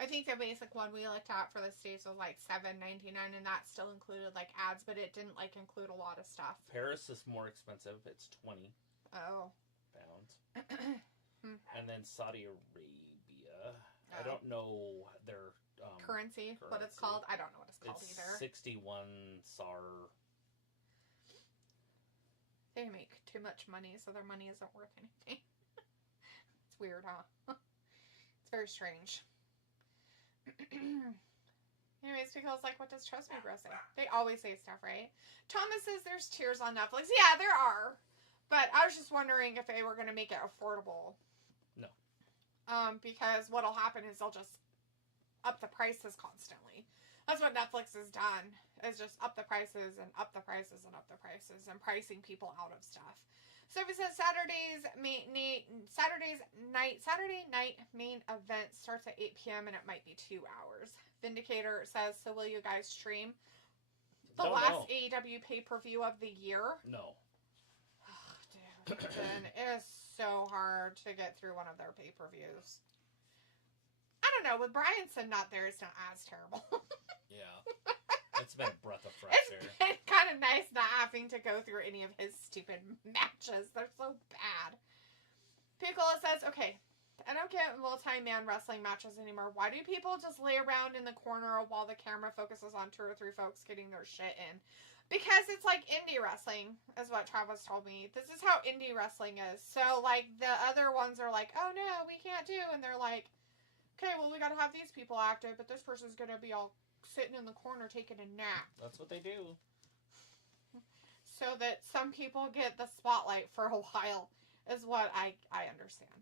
I think the basic one we looked at for the States was like $7.99, and that still included like ads, but it didn't like include a lot of stuff. Paris is more expensive. It's 20 pounds. And then Saudi Arabia. I don't know their currency, what it's called. I don't know what it's called either. 61 SAR. They make too much money, so their money isn't worth anything. It's weird, huh? It's very strange. Anyways, because like, what does Trust Me Bro say? They always say stuff, right? Thomas says there's tiers on Netflix. Yeah, there are. But I was just wondering if they were going to make it affordable. No. Because what'll happen is they'll just up the prices constantly. That's what Netflix has done, is just up the prices and up the prices and up the prices and pricing people out of stuff. So if it says Saturday night main event starts at 8 p.m. and it might be 2 hours. Vindicator says, so will you guys stream the last AEW pay-per-view of the year? No. Oh, dude, then it is so hard to get through one of their pay-per-views. I don't know, with Bryanson not there, it's not as terrible. Yeah. It's been a breath of fresh air. It's been kind of nice not having to go through any of his stupid matches. They're so bad. Piccola says, okay, I don't get multi-man wrestling matches anymore. Why do people just lay around in the corner while the camera focuses on 2 or 3 folks getting their shit in? Because it's like indie wrestling, is what Travis told me. This is how indie wrestling is. So, like, the other ones are like, oh no, we can't do. And they're like, okay, well, we gotta have these people active, but this person's gonna be all sitting in the corner taking a nap. That's what they do. So that some people get the spotlight for a while, is what I understand.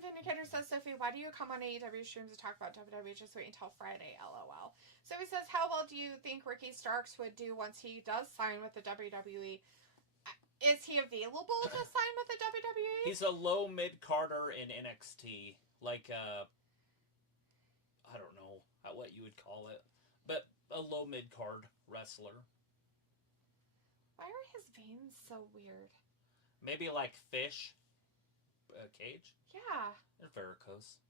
Vindicator says, Sophie, why do you come on AEW streams to talk about WWE? Just wait until Friday, LOL. So he says, how well do you think Ricky Starks would do once he does sign with the WWE? Is he available to sign with the WWE? He's a low mid-carder in NXT. Like, I don't know what you would call it, but a low mid-card wrestler. Why are his veins so weird? Maybe like Fish. Cage? Yeah. They're varicose.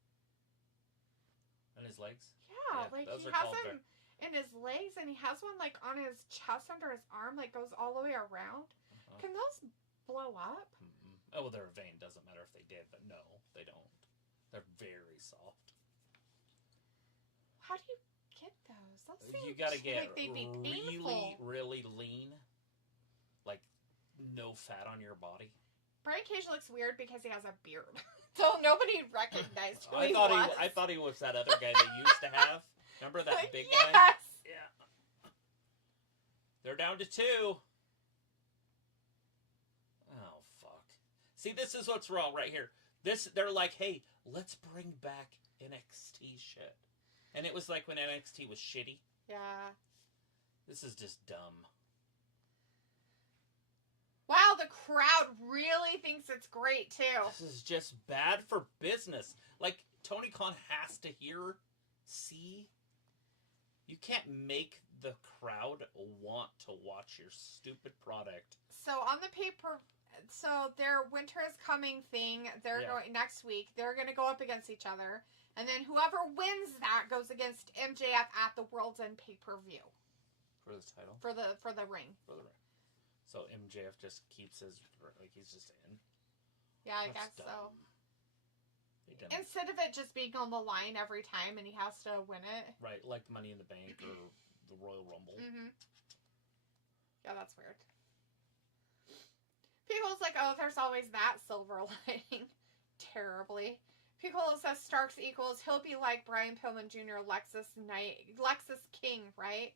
And his legs? Yeah, like he has them in his legs, and he has one like on his chest under his arm, like goes all the way around. Uh-huh. Can those blow up? Mm-mm. Oh, well, they're a vein. Doesn't matter if they did, but no, they don't. They're very soft. How do you get those? Those seem you gotta get like they'd be really, painful. really lean. Like, no fat on your body. Brian Cage looks weird because he has a beard. So nobody recognized who he was. was. I thought he was that other guy they used to have. Remember that big yes! guy? Yeah. They're down to 2. Oh, fuck. See, this is what's wrong right here. They're like, hey, let's bring back NXT shit. And it was like when NXT was shitty. Yeah. This is just dumb. Wow, the crowd really thinks it's great, too. This is just bad for business. Like, Tony Khan has to see. You can't make the crowd want to watch your stupid product. So, on the paper, so their Winter is Coming thing, they're going next week. They're going to go up against each other. And then whoever wins that goes against MJF at the World's End pay-per-view. For this title? For the ring. For the ring. So MJF just keeps his, like, he's just in. Yeah, I guess dumb. so. Instead of it just being on the line every time and he has to win it. Right, like Money in the Bank or the Royal Rumble. Mm-hmm. Yeah, that's weird. People's like, oh, there's always that silver lining. Terribly. People says Starks equals, he'll be like Brian Pillman Jr., Lexus King, right?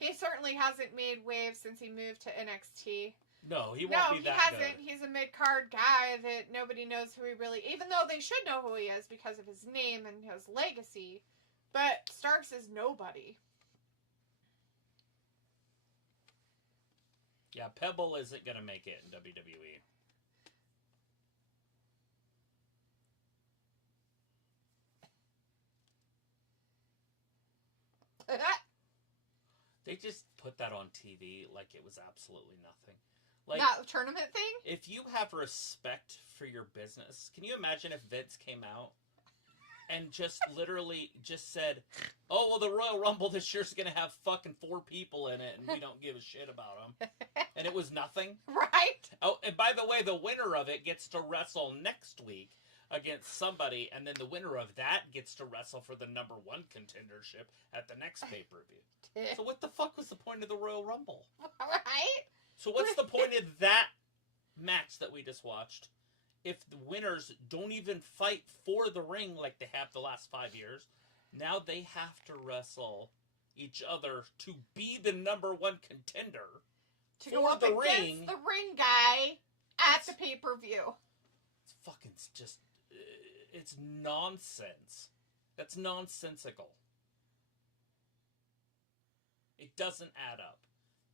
He certainly hasn't made waves since he moved to NXT. No, he won't be that good. No, he hasn't. He's a mid-card guy that nobody knows who he really... Even though they should know who he is because of his name and his legacy. But Starks is nobody. Yeah, Pebble isn't going to make it in WWE. They just put that on TV like it was absolutely nothing. Like that tournament thing? If you have respect for your business, can you imagine if Vince came out and just literally just said, oh, well, the Royal Rumble this year's going to have fucking 4 people in it and we don't give a shit about them. And it was nothing? Right. Oh, and by the way, the winner of it gets to wrestle next week against somebody, and then the winner of that gets to wrestle for the number 1 contendership at the next pay-per-view. So what the fuck was the point of the Royal Rumble? Right? So what's the point of that match that we just watched if the winners don't even fight for the ring like they have the last 5 years? Now they have to wrestle each other to be the number 1 contender to go up the against ring. The ring guy at the pay-per-view. It's fucking just... It's nonsense. That's nonsensical. It doesn't add up.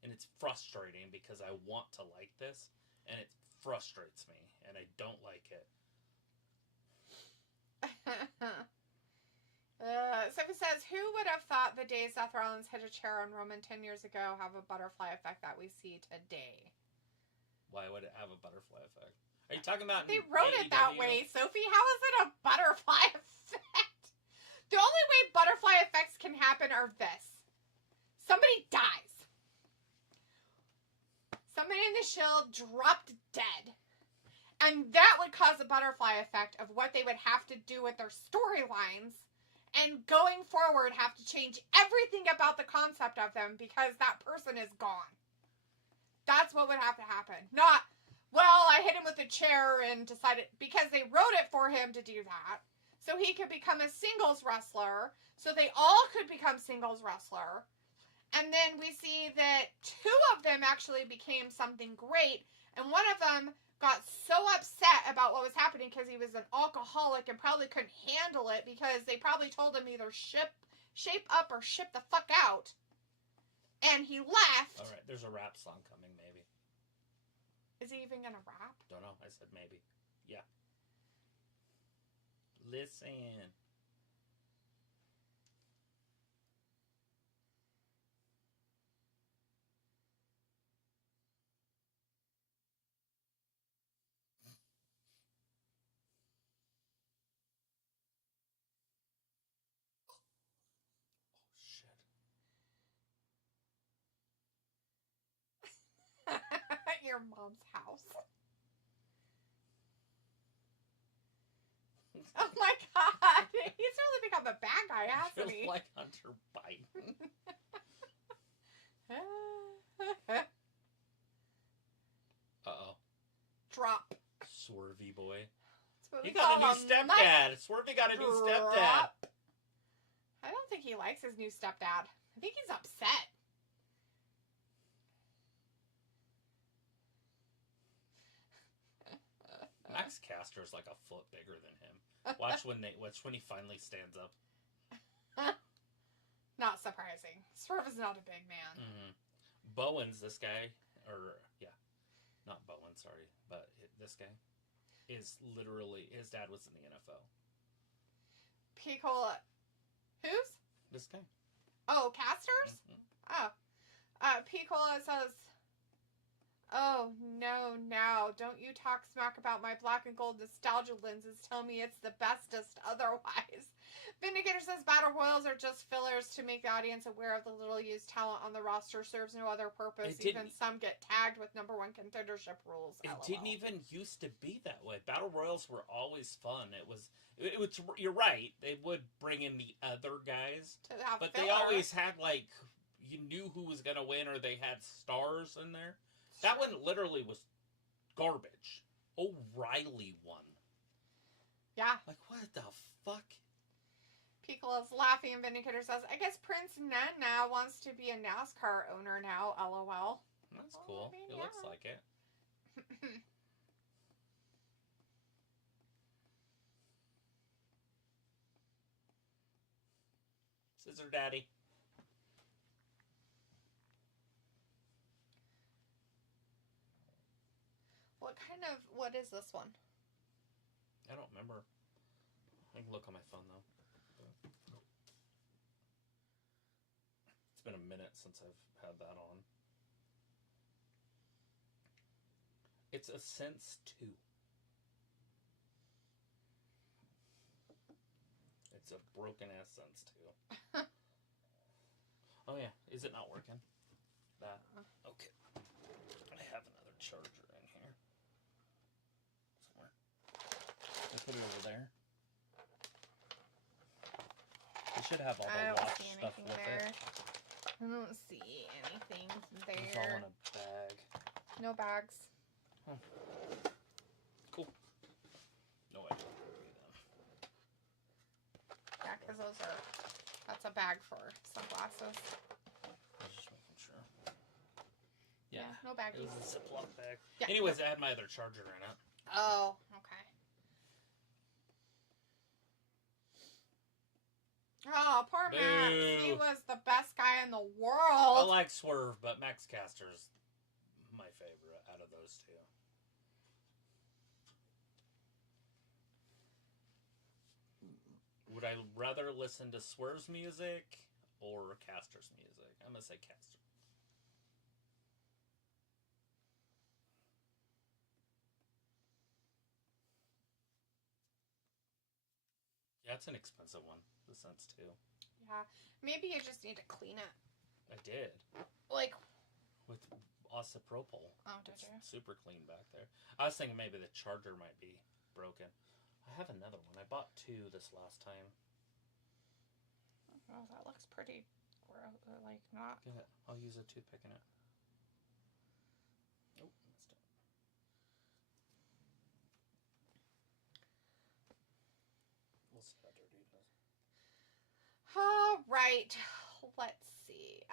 And it's frustrating because I want to like this, and it frustrates me, and I don't like it. Sophie says, who would have thought the day Seth Rollins hit a chair on Roman 10 years ago have a butterfly effect that we see today? Why would it have a butterfly effect? Are you talking about... They wrote AEW? it that way, Sophie. How is it a butterfly effect? The only way butterfly effects can happen are this. Somebody dies. Somebody in the Shield dropped dead. And that would cause a butterfly effect of what they would have to do with their storylines. And going forward have to change everything about the concept of them because that person is gone. That's what would have to happen. Not, well, I hit him with a chair and decided, because they wrote it for him to do that. So he could become a singles wrestler. So they all could become singles wrestler. And then we see that 2 of them actually became something great. And one of them got so upset about what was happening because he was an alcoholic and probably couldn't handle it because they probably told him either shape up or ship the fuck out. And he left. All right, there's a rap song coming, maybe. Is he even gonna rap? Don't know. I said maybe. Yeah. Listen. Your mom's house. Oh my god. He's really become a bad guy, hasn't he? Just like Hunter Biden. Uh-oh. Drop. Swervy boy. He got a new stepdad. Swervy got a new stepdad. I don't think he likes his new stepdad. I think he's upset. Max Caster is like a foot bigger than him. Watch when he finally stands up. Not surprising. Swerve is not a big man. Mm-hmm. Bowens, this guy, not Bowen, sorry, but this guy is literally, his dad was in the NFL. Picola, who's? This guy. Oh, Casters? Mm-hmm. Oh. Picola says, oh, no, don't you talk smack about my black and gold nostalgia lenses. Tell me it's the bestest otherwise. Vindicator says battle royals are just fillers to make the audience aware of the little used talent on the roster. Serves no other purpose. Even some get tagged with number 1 contendership rules. It LOL. didn't even used to be that way. Battle royals were always fun. It was. You're right. They would bring in the other guys, but they always had you knew who was gonna win, or they had stars in there. Sure. That one literally was garbage. O'Reilly won. Yeah. Like, what the fuck? Piccolo's laughing, and Vindicator says, I guess Prince Nana wants to be a NASCAR owner now, LOL. That's cool. I mean, it looks like it. Scissor Daddy. What is this one? I don't remember. I can look on my phone, though. It's been a minute since I've had that on. It's a Sense 2. It's a broken-ass Sense 2. Oh, yeah. Is it not working? That. Okay. I have another charger in here. Somewhere. I put it over there. should have all I the don't watch see stuff anything with there. it. I don't see anything It's all in there. a bag. No bags. Cool. No idea. Yeah, because that's a bag for sunglasses. I was just making sure. Yeah. No It baggies. was a Ziploc bag. Yeah. Anyways, I had my other charger in it. Oh, okay. Oh, poor Boo. Max. He was the best guy in the I world. like Swerve, but Max Caster's my favorite out of those two. Would I rather listen to Swerve's music or Caster's music? I'm going to say Caster. Yeah, it's an expensive one. The Sense 2. Yeah, maybe you just need to clean it. I did. Like, With isopropyl. oh, did It's you? super clean back there. I was thinking maybe the charger might be broken. I have another one. I bought two this last time. Oh, that looks pretty gross. Like, not. Go ahead. I'll use a toothpick in it. Oh, missed it. We'll see how dirty it is. All right. Let's see.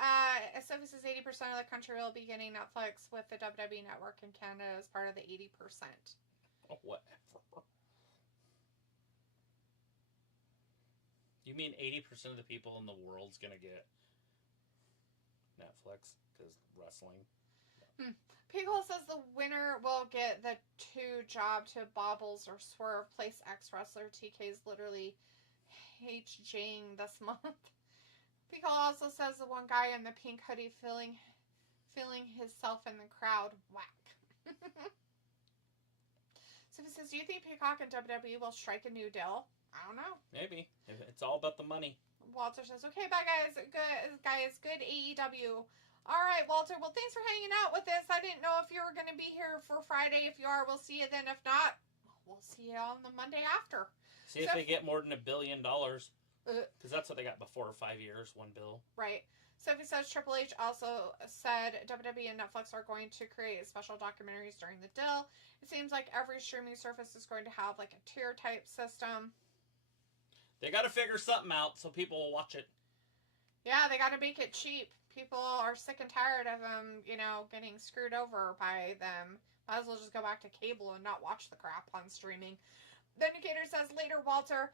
Sophie says 80% of the country will be getting Netflix with the WWE network in Canada as part of the 80%. Oh, whatever. You mean 80% of the people in the world's gonna get Netflix because wrestling? Pickle says the winner will get the 2 job to Bobbles or Swerve. Place X wrestler TK's literally HJing this month. Pickle also says the one guy in the pink hoodie feeling himself in the crowd. Whack. So he says, do you think Peacock and WWE will strike a new deal? I don't know. Maybe. It's all about the money. Walter says, okay, bye guys. Good AEW. All right, Walter. Well, thanks for hanging out with us. I didn't know if you were going to be here for Friday. If you are, we'll see you then. If not, we'll see you on the Monday after. See if they get more than $1 billion. Because that's what they got before 5 years, $1 billion. Right. Sophie says Triple H also said WWE and Netflix are going to create special documentaries during the deal. It seems like every streaming service is going to have like a tier type system. They got to figure something out so people will watch it. Yeah, they got to make it cheap. People are sick and tired of them, getting screwed over by them. Might as well just go back to cable and not watch the crap on streaming. Vindicator says later, Walter.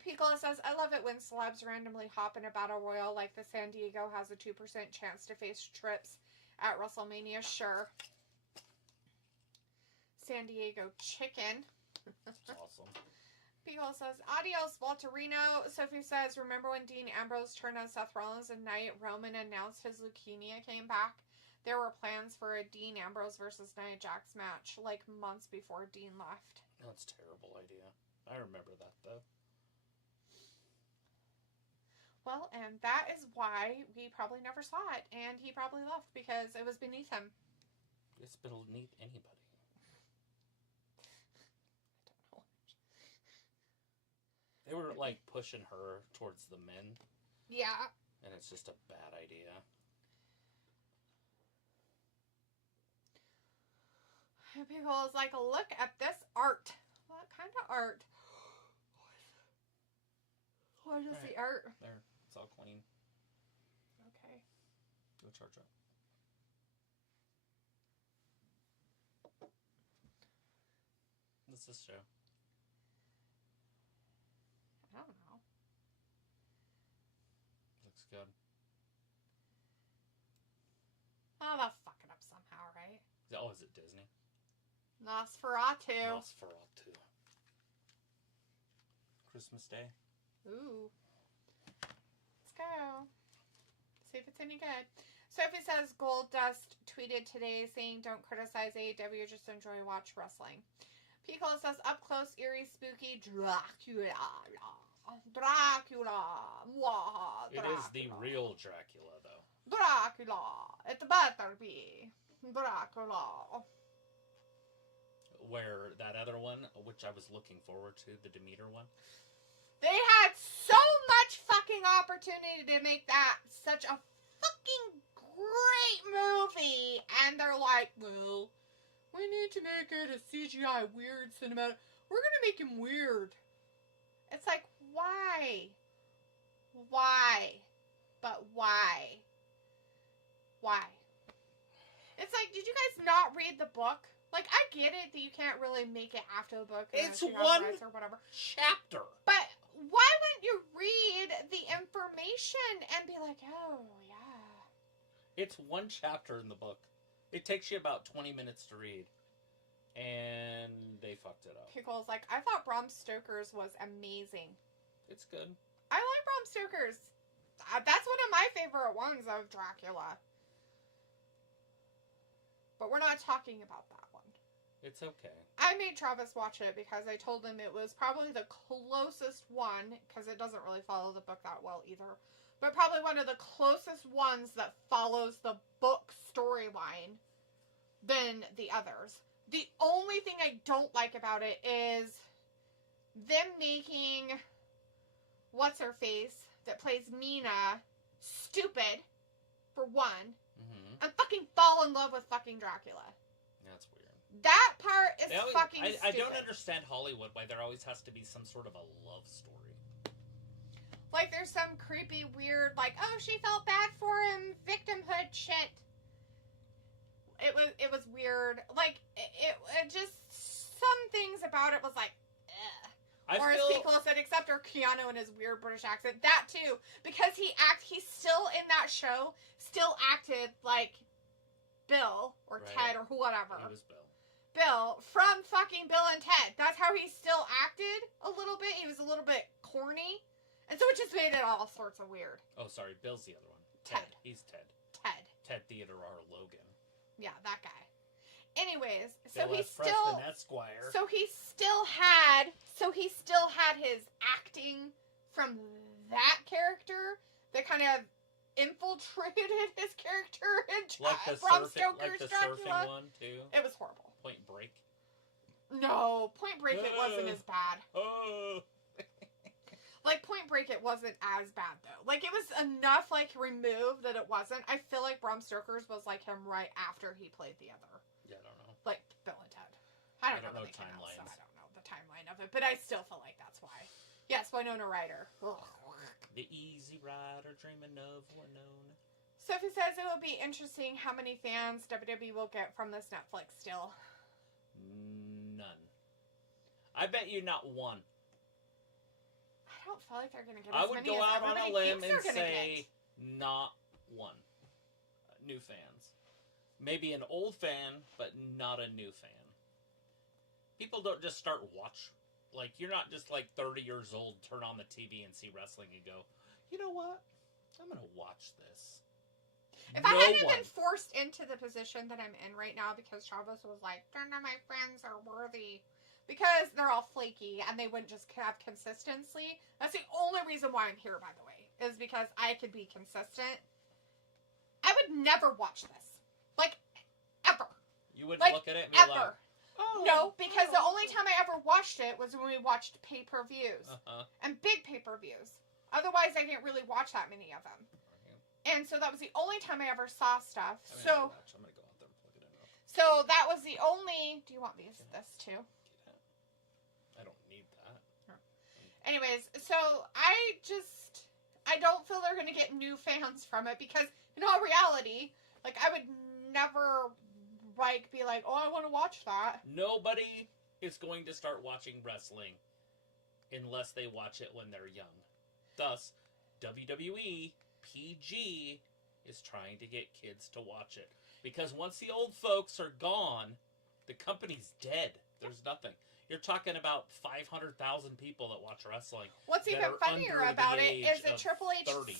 Piccola says, I love it when celebs randomly hop in a battle royal like the San Diego has a 2% chance to face Trips at WrestleMania. Sure. San Diego chicken. That's awesome. Piccola says, adios, Walterino. Sophie says, remember when Dean Ambrose turned on Seth Rollins and Night Roman announced his leukemia came back? There were plans for a Dean Ambrose versus Nia Jax match like months before Dean left. That's a terrible idea. I remember that, though. Well, and that is why we probably never saw it, and he probably left because it was beneath him. It's beneath anybody. I don't know. They were, like, pushing her towards the men. Yeah. And it's just a bad idea. People was like, look at this art. What kind of art? What is the art? There. It's all clean. Okay. Go charge up. What's this show? I don't know. Looks good. Oh, they'll fuck it up somehow, right? Oh, is it Disney? Nosferatu. Nosferatu. Christmas Day. Ooh. Let's go. See if it's any good. Sophie says Goldust tweeted today saying don't criticize AEW, just enjoy watch wrestling. Piccolo says up close, eerie, spooky Dracula. Dracula. Mwah, It Dracula. is the real Dracula, though. Dracula. It better be. Dracula. Where that other one, which I was looking forward to, the Demeter one. They had so much amazing opportunity to make that such a fucking great movie, and they're like, well, we need to make it a CGI weird cinematic. We're gonna make him weird. It's like, why? Why? But why? Why? It's like, did you guys not read the book? Like, I get it that you can't really make it after the book. It's one or whatever. chapter. But why wouldn't you read the information and be like, oh, yeah. It's one chapter in the book. It takes you about 20 minutes to read. And they fucked it up. Pickle's like, I thought Bram Stoker's was amazing. It's good. I like Bram Stoker's. That's one of my favorite ones of Dracula. But we're not talking about that one. It's okay. I made Travis watch it because I told him it was probably the closest one, because it doesn't really follow the book that well either, but probably one of the closest ones that follows the book storyline than the others. The only thing I don't like about it is them making what's-her-face that plays Mina stupid, for one, and fucking fall in love with fucking Dracula. That's weird. That part is fucking stupid. I don't understand Hollywood, why there always has to be some sort of a love story. Like, there's some creepy, weird, like, oh, she felt bad for him, victimhood shit. It was weird. Like, it just, some things about it was like, ugh. Or as people said, except for Keanu and his weird British accent. That too. Because he's still in that show, still acted like Bill, or right. Ted, or whatever. He was Bill. Bill, from fucking Bill and Ted. That's how he still acted a little bit. He was a little bit corny. And so it just made it all sorts of weird. Oh, sorry. Bill's the other one. Ted. He's Ted. Ted. Ted Theodore Logan. Yeah, that guy. Anyways, so Bill he F. Preston Esquire. So he still had his acting from that character that kind of infiltrated his character in Bram Stoker's Dracula. Surfing one too. It was horrible. Point Break. No, Point Break it wasn't as bad. Oh. Like, Point Break, it wasn't as bad, though. Like, it was enough, like, removed that it wasn't. I feel like Bram Stoker's was, like, him right after he played the other. Yeah, I don't know. Like, Bill and Ted. I don't know timelines. So I don't know the timeline of it, but I still feel like that's why. Yes, Winona Ryder. Ugh. The Easy Rider, dreaming of Winona. Sophie says it will be interesting how many fans WWE will get from this Netflix still. None. I bet you not one. I don't feel like they're going to get I as would many go as out on a limb and say get. Not one. New fans. Maybe an old fan, but not a new fan. People don't just start watch. Like, you're not just like 30 years old, turn on the TV and see wrestling and go, you know what? I'm going to watch this. If I hadn't been forced into the position that I'm in right now because Travis was like, none of my friends are worthy. Because they're all flaky and they wouldn't just have consistency. That's the only reason why I'm here, by the way. Is because I could be consistent. I would never watch this. Like, ever. You wouldn't look at it and be ever. Like, oh. No, because the only time I ever watched it was when we watched pay-per-views. And big pay-per-views. Otherwise, I didn't really watch that many of them. And so that was the only time I ever saw stuff. I'm going to go out there and plug it in. So that was the only... Do you want this too? I don't need that. Anyways, so I don't feel they're going to get new fans from it because in all reality, like, I would never, like, be like, oh, I want to watch that. Nobody is going to start watching wrestling unless they watch it when they're young. Thus, WWE PG is trying to get kids to watch it. Because once the old folks are gone, the company's dead. There's nothing. You're talking about 500,000 people that watch wrestling. What's even funnier about it is that Triple H 30.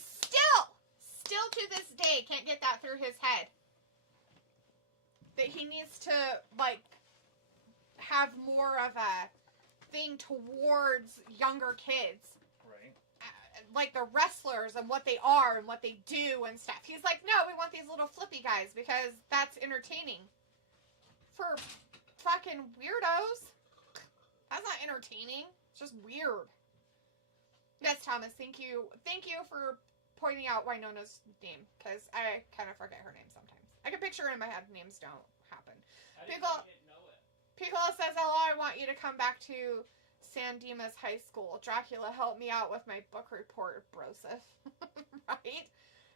still to this day can't get that through his head. That he needs to, like, have more of a thing towards younger kids. Right. Like the wrestlers and what they are and what they do and stuff. He's like, no, we want these little flippy guys because that's entertaining. For fucking weirdos. That's not entertaining. It's just weird. Yes, Thomas, thank you. Thank you for pointing out Winona's name, because I kind of forget her name sometimes. I can picture her in my head, names don't happen. Piccolo says, hello, I want you to come back to San Dimas High School. Dracula, help me out with my book report, Broseph. Right?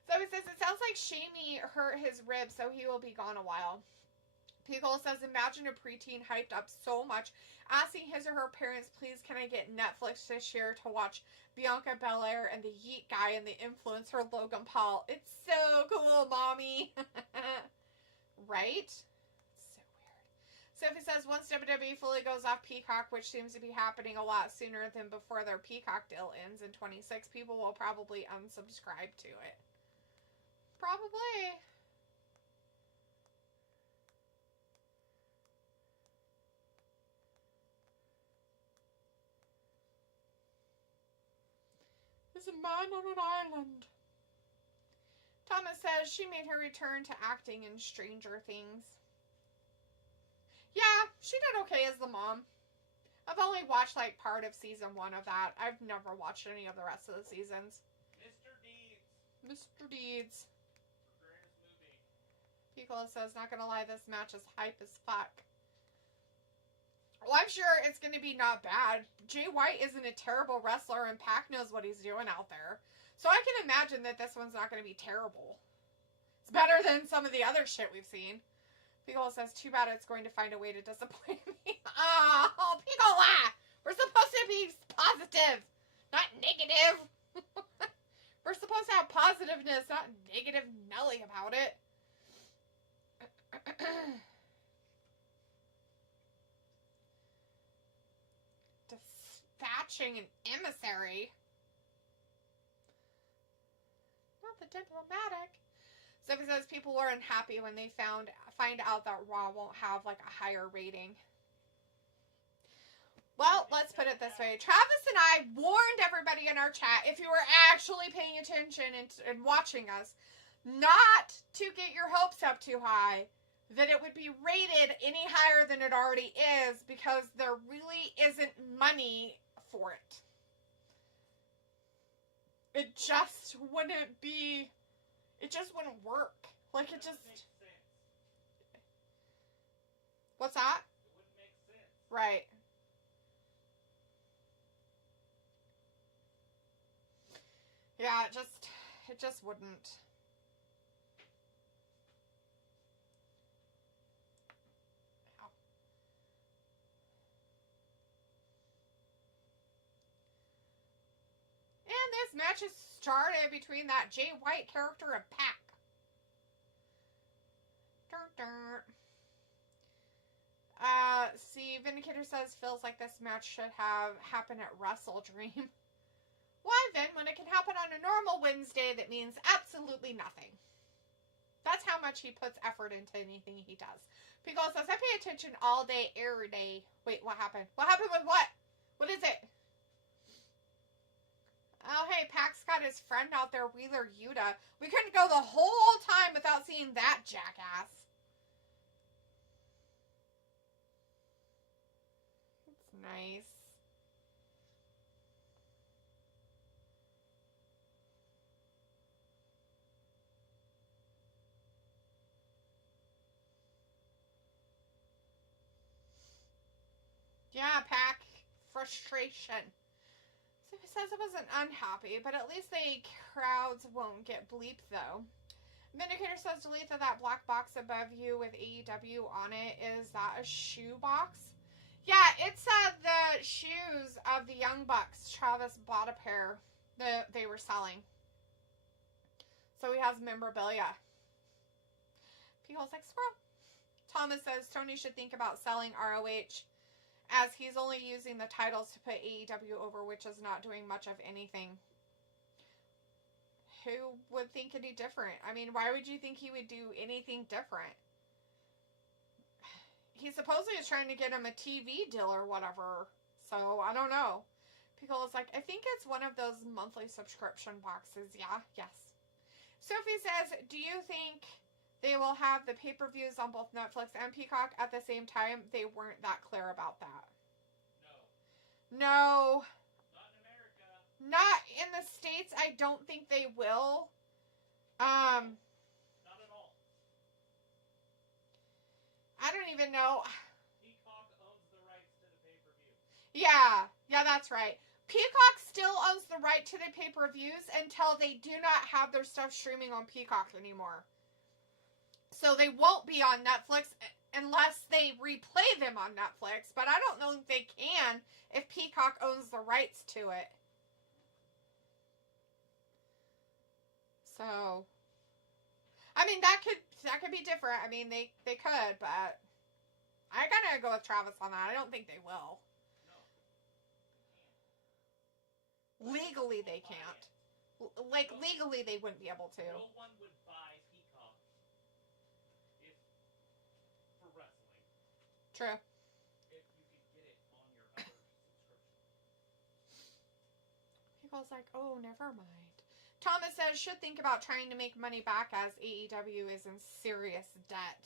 So he says, it sounds like Shamey hurt his ribs, so he will be gone a while. Piccolo says, imagine a preteen hyped up so much, asking his or her parents, please can I get Netflix this year to watch Bianca Belair and the Yeet guy and the influencer Logan Paul. It's so cool, mommy. Right? Sophie says, once WWE fully goes off Peacock, which seems to be happening a lot sooner than before their Peacock deal ends in 26, people will probably unsubscribe to it. Probably. There's a man on an island. Thomas says she made her return to acting in Stranger Things. Yeah, she did okay as the mom. I've only watched like part of season 1 of that. I've never watched any of the rest of the seasons. Mr. Deeds. Greatest movie. Piccolo says, not gonna lie, this match is hype as fuck. Well, I'm sure it's gonna be not bad. Jay White isn't a terrible wrestler, and Pac knows what he's doing out there. So I can imagine that this one's not gonna be terrible. It's better than some of the other shit we've seen. Piccolo says, too bad it's going to find a way to disappoint me. Oh, Piccolo! We're supposed to be positive, not negative. We're supposed to have positiveness, not negative Nelly about it. Dispatching an emissary. Not the diplomatic. Sophie says people were unhappy when they find out that Raw won't have like a higher rating. Well, let's put it this way. Travis and I warned everybody in our chat, if you were actually paying attention and watching us, not to get your hopes up too high, that it would be rated any higher than it already is, because there really isn't money for it. It just wouldn't be... It just wouldn't work. Like, it just... What's that? It wouldn't make sense. Right. Yeah, it just wouldn't. Ow. And this match is started between that Jay White character and Pac. See, Vindicator says feels like this match should have happened at Wrestle Dream. Why, Vin? When it can happen on a normal Wednesday, that means absolutely nothing. That's how much he puts effort into anything he does. Piccolo says, I pay attention all day, every day. Wait, what happened? What happened with what? What is it? Oh, hey, Pac's got his friend out there, Wheeler Yuta. We couldn't go the whole time without seeing that jackass. It's nice. Yeah, Pac. Frustration. So he says it wasn't unhappy, but at least the crowds won't get bleeped, though. Vindicator says, Deleitha, that black box above you with AEW on it, is that a shoe box? Yeah, it's the shoes of the Young Bucks. Travis bought a pair that they were selling. So he has memorabilia. People's like, squirrel. Thomas says, Tony should think about selling ROH, as he's only using the titles to put AEW over, which is not doing much of anything. Who would think any different? I mean, why would you think he would do anything different? He supposedly is trying to get him a TV deal or whatever. So, I don't know. Piccolo's like, I think it's one of those monthly subscription boxes. Yeah, yes. Sophie says, do you think they will have the pay-per-views on both Netflix and Peacock at the same time? They weren't that clear about that. No. No. Not in America. Not I don't think they will. Not at all. I don't even know. Peacock owns the rights to the pay-per-view. Yeah, that's right. Peacock still owns the right to the pay-per-views until they do not have their stuff streaming on Peacock anymore. So they won't be on Netflix unless they replay them on Netflix. But I don't know if they can if Peacock owns the rights to it. So, I mean, that could be different. I mean, they could, but I gotta go with Travis on that. I don't think they will. No. Legally, they can't. Like, legally, they wouldn't be able to. No one would buy Peacock for wrestling. True. If you could get it on your other subscription. People's like, oh, never mind. Thomas says, should think about trying to make money back as AEW is in serious debt.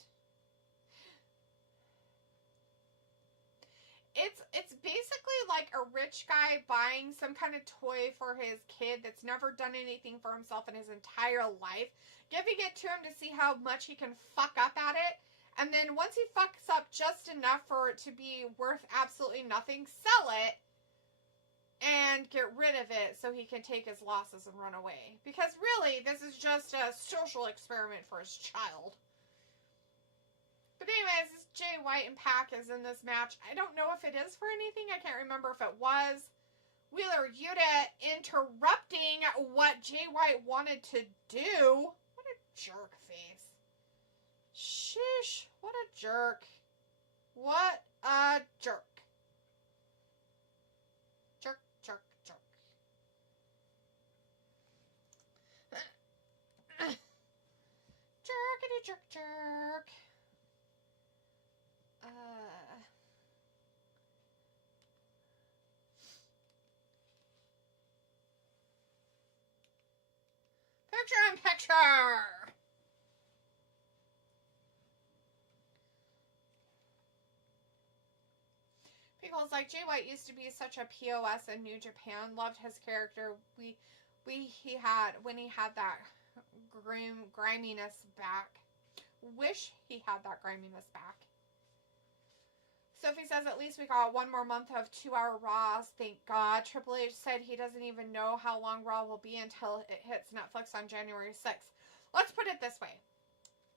It's basically like a rich guy buying some kind of toy for his kid that's never done anything for himself in his entire life, giving it to him to see how much he can fuck up at it, and then once he fucks up just enough for it to be worth absolutely nothing, sell it and get rid of it so he can take his losses and run away. Because really, this is just a social experiment for his child. But anyways, this Jay White and Pac is in this match. I don't know if it is for anything. I can't remember if it was. Wheeler Yuta interrupting what Jay White wanted to do. What a jerk face. Sheesh. What a jerk. What a jerk. Jerk, jerk, jerk. Jerkity jerk, jerk. Picture in picture. People's like, Jay White used to be such a POS in New Japan. Loved his character. He had when he had that griminess back. Wish he had that griminess back. Sophie says, at least we got one more month of 2-hour Raws. Thank God. Triple H said he doesn't even know how long Raw will be until it hits Netflix on January 6th. Let's put it this way.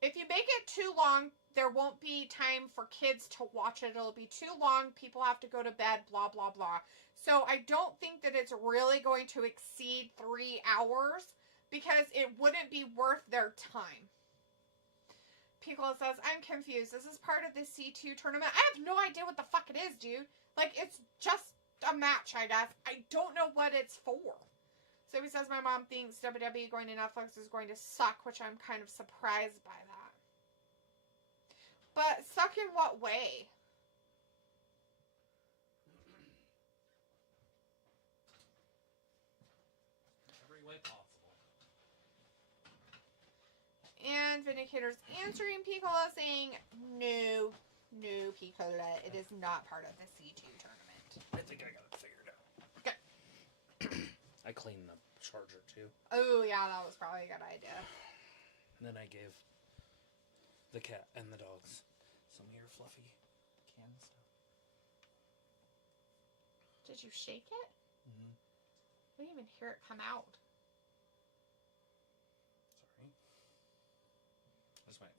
If you make it too long, there won't be time for kids to watch it. It'll be too long. People have to go to bed, blah, blah, blah. So I don't think that it's really going to exceed 3 hours because it wouldn't be worth their time. Piccolo says, I'm confused. This is part of the C2 tournament. I have no idea what the fuck it is, dude. Like, it's just a match, I guess. I don't know what it's for. So he says, my mom thinks WWE going to Netflix is going to suck, which I'm kind of surprised by that. But suck in what way? Every way possible. And Vindicator's answering Piccola saying, no, Piccola, it is not part of the C2 tournament. I think I got it figured out. Okay. I cleaned the charger too. Oh, yeah, that was probably a good idea. And then I gave the cat and the dogs some of your fluffy can stuff. Did you shake it? Mm-hmm. I didn't even hear it come out. Just went.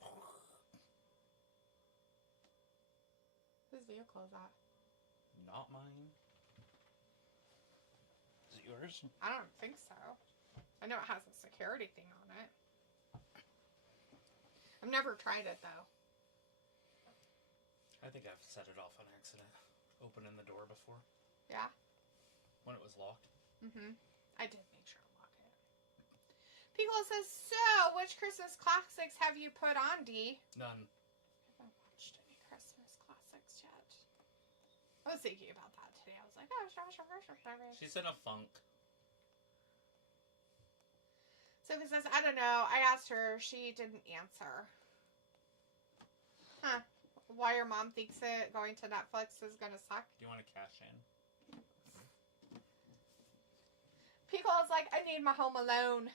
Whose vehicle is that? Not mine. Is it yours? I don't think so. I know it has a security thing on it. I've never tried it though. I think I've set it off on accident. Opening the door before. Yeah? When it was locked. Mm-hmm. I did make sure to lock it. Piccolo says, so, which Christmas classics have you put on, D? None. I haven't watched any Christmas classics yet. I was thinking about that today. I was like, oh, She's in a funk. Sophie says, I don't know. I asked her. She didn't answer. Huh. Why your mom thinks it going to Netflix is going to suck? Do you want to cash in? Piccolo's like, I need my home alone.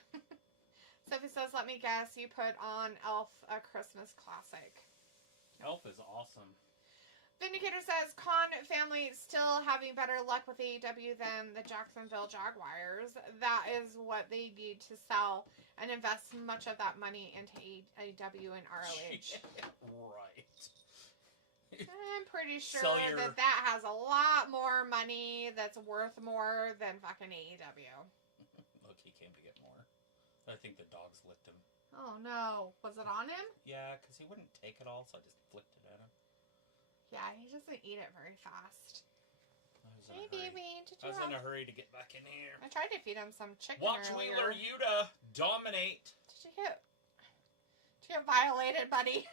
Sophie says, let me guess, you put on Elf, A Christmas Classic. Elf is awesome. Vindicator says, Con family still having better luck with AEW than the Jacksonville Jaguars. That is what they need to sell and invest much of that money into AEW and ROH. Right. I'm pretty sure that has a lot more money that's worth more than fucking AEW. Look, he came to get more. I think the dogs licked him. Oh no. Was it on him? Yeah, because he wouldn't take it all, so I just flicked it at him. Yeah, he doesn't eat it very fast. Hey, baby, I was in a hurry to get back in here. I tried to feed him some chicken Watch earlier. Wheeler Yuta dominate. Did you get violated, buddy?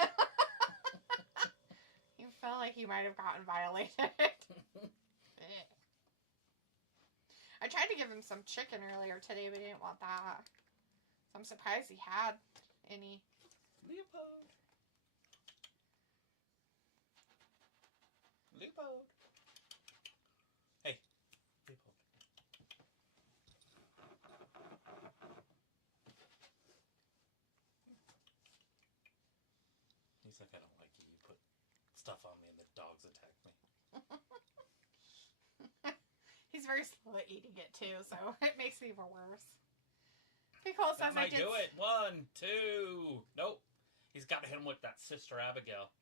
You felt like you might have gotten violated. I tried to give him some chicken earlier today, but he didn't want that. So I'm surprised he had any. Leopold. Hey, Leopold. He's like, I don't like you. You put stuff on me and the dogs attack me. He's very slow at eating it too, so it makes it even worse. Nicole says I do it. 1, 2. Nope. He's got to hit him with that Sister Abigail.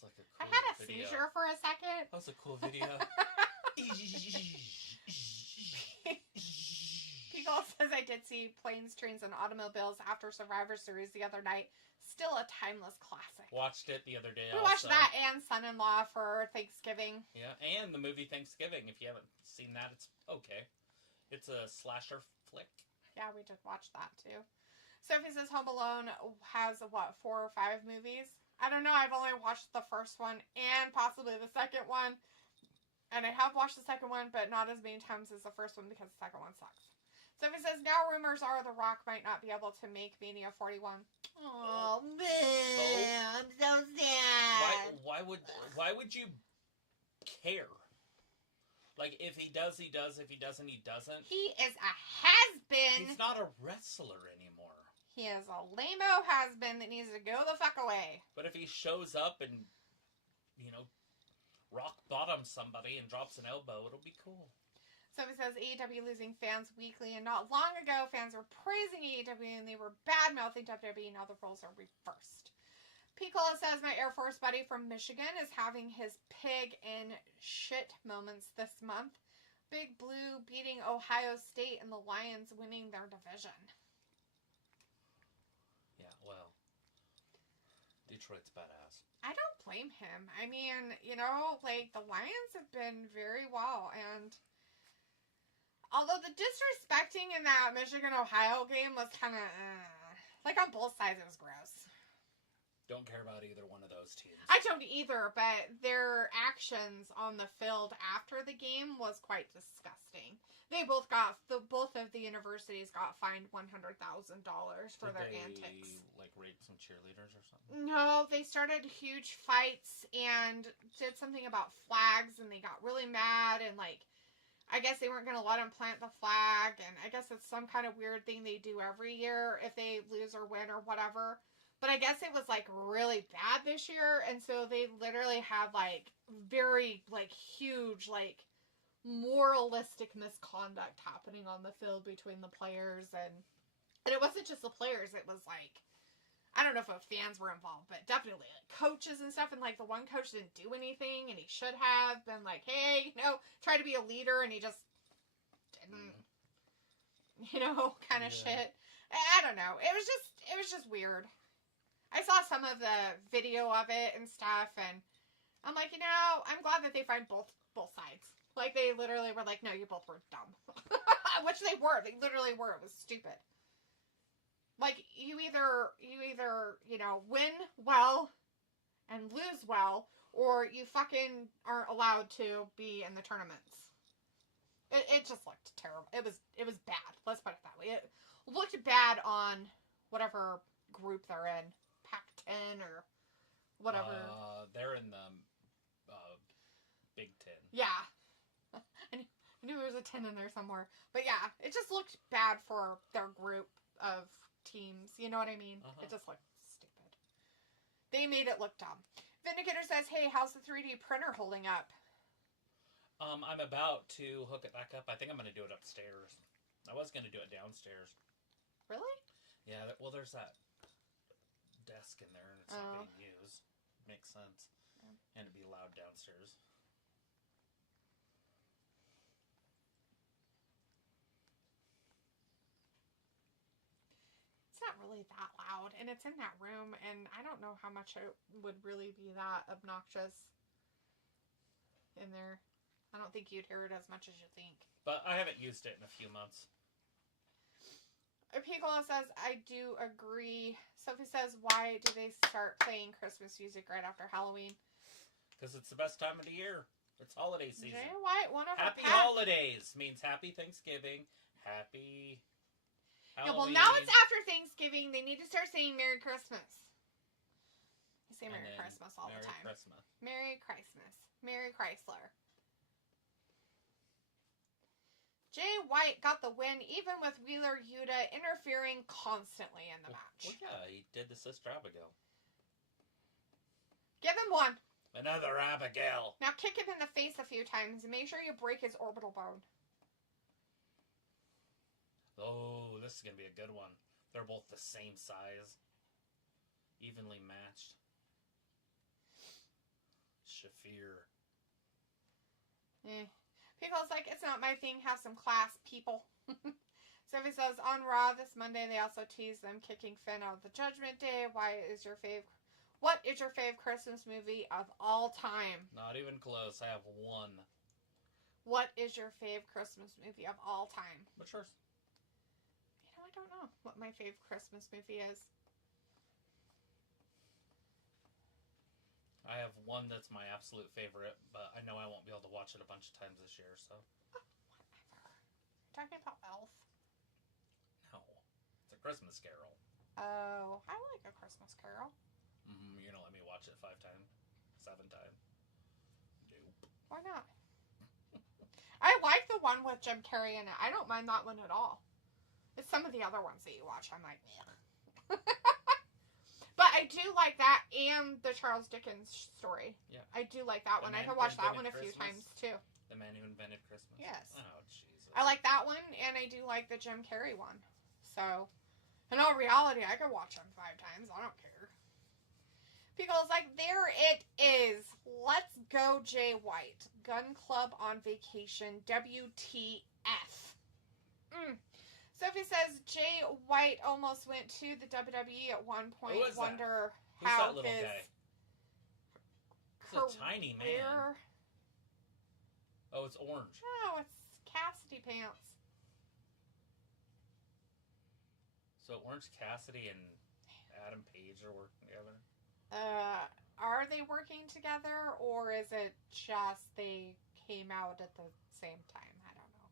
Like a cool I had a video. seizure for a second. That was a cool video. Pico says I did see Planes, Trains, and Automobiles after Survivor Series the other night. Still a timeless classic. Watched it the other day. We watched that and Son-in-Law for Thanksgiving. Yeah, and the movie Thanksgiving. If you haven't seen that, it's okay. It's a slasher flick. Yeah, we just watched that too. Sophie says Home Alone has, 4 or 5 movies? I don't know. I've only watched the first one and possibly the second one. And I have watched the second one, but not as many times as the first one because the second one sucks. Sophie says, now rumors are The Rock might not be able to make Mania 41. Oh, man. I'm so sad. Why would you care? Like, if he does, he does. If he doesn't, he doesn't. He is a has-been. He's not a wrestler anymore. He is a lame-o has-been that needs to go the fuck away. But if he shows up and, rock bottoms somebody and drops an elbow, it'll be cool. Sophie says AEW losing fans weekly, and not long ago, fans were praising AEW and they were bad-mouthing WWE. Now the roles are reversed. Picola says my Air Force buddy from Michigan is having his pig in shit moments this month. Big Blue beating Ohio State and the Lions winning their division. Yeah, well, Detroit's badass. I don't blame him. I mean, the Lions have been very well, and although the disrespecting in that Michigan-Ohio game was kind of, on both sides it was gross. Don't care about either one of those teams. I don't either, but their actions on the field after the game was quite disgusting. They both of the universities got fined $100,000 for their antics. Like rape some cheerleaders or something? No, they started huge fights and did something about flags, and they got really mad, and I guess they weren't going to let them plant the flag, and I guess it's some kind of weird thing they do every year if they lose or win or whatever. But I guess it was really bad this year, and so they literally had very huge moralistic misconduct happening on the field between the players, and it wasn't just the players. It was I don't know if fans were involved, but definitely coaches and stuff. And the one coach didn't do anything, and he should have been hey, try to be a leader, and he just didn't, kind of shit. I don't know. It was just weird. I saw some of the video of it and stuff, and I'm I'm glad that they find both sides. They literally were no, you both were dumb. Which they were. They literally were. It was stupid. You either, win well and lose well, or you fucking aren't allowed to be in the tournaments. It just looked terrible. It was bad. Let's put it that way. It looked bad on whatever group they're in. Pac-10 or whatever. They're in the Big Ten. Yeah. I knew there was a 10 in there somewhere. But yeah, it just looked bad for their group of teams. You know what I mean? It just looked stupid. They made it look dumb. Vindicator says, hey, how's the 3D printer holding up? I'm about to hook it back up. I think I'm going to do it upstairs. I was going to do it downstairs. Really? Yeah, well, there's that desk in there, and it's not being used. Makes sense. Yeah. And it'd be loud downstairs. It's not really that loud, and it's in that room, and I don't know how much it would really be that obnoxious in there. I don't think you'd hear it as much as you think. But I haven't used it in a few months. Picola says, I do agree. Sophie says, why do they start playing Christmas music right after Halloween? Because it's the best time of the year. It's holiday season. Jay White, one of Happy holidays means happy Thanksgiving. Happy Halloween. Yeah, well, now it's after Thanksgiving. They need to start saying Merry Christmas. I say Merry Christmas all the time. Christmas. Merry Christmas. Merry Chrysler. Jay White got the win, even with Wheeler Yuta interfering constantly in the match. Well, yeah, he did the Sister Abigail. Give him one. Another Abigail. Now kick him in the face a few times and make sure you break his orbital bone. Oh, this is going to be a good one. They're both the same size. Evenly matched. Shafir. People's like, it's not my thing. Have some class, people. Sophie says, on Raw this Monday, they also teased them kicking Finn out of the Judgment Day. What is your fave Christmas movie of all time? Not even close. I have one. What is your fave Christmas movie of all time? What's yours? You know, I don't know what my fave Christmas movie is. I have one that's my absolute favorite, but I know I won't be able to watch it a bunch of times this year, so. Whatever. Talking about Elf? No. It's a Christmas Carol. Oh, I like A Christmas Carol. You're gonna let me watch it 5 times? 7 times? Nope. Why not? I like the one with Jim Carrey in it. I don't mind that one at all. It's some of the other ones that you watch, I'm like, yeah. But I do like that and the Charles Dickens story. Yeah. I do like that one. I can watch that one a few times too. The Man Who Invented Christmas. Yes. Oh, Jesus. I like that one, and I do like the Jim Carrey one. So, in all reality, I could watch them 5 times. I don't care. People's like, there it is. Let's go, Jay White. Gun Club on Vacation. WTF. Sophie says Jay White almost went to the WWE at one point. Wonder how that little his guy? It's a tiny man. Oh, it's orange. No, it's Cassidy Pants. So Orange Cassidy and Adam Page are working together? Are they working together, or is it just they came out at the same time? I don't know.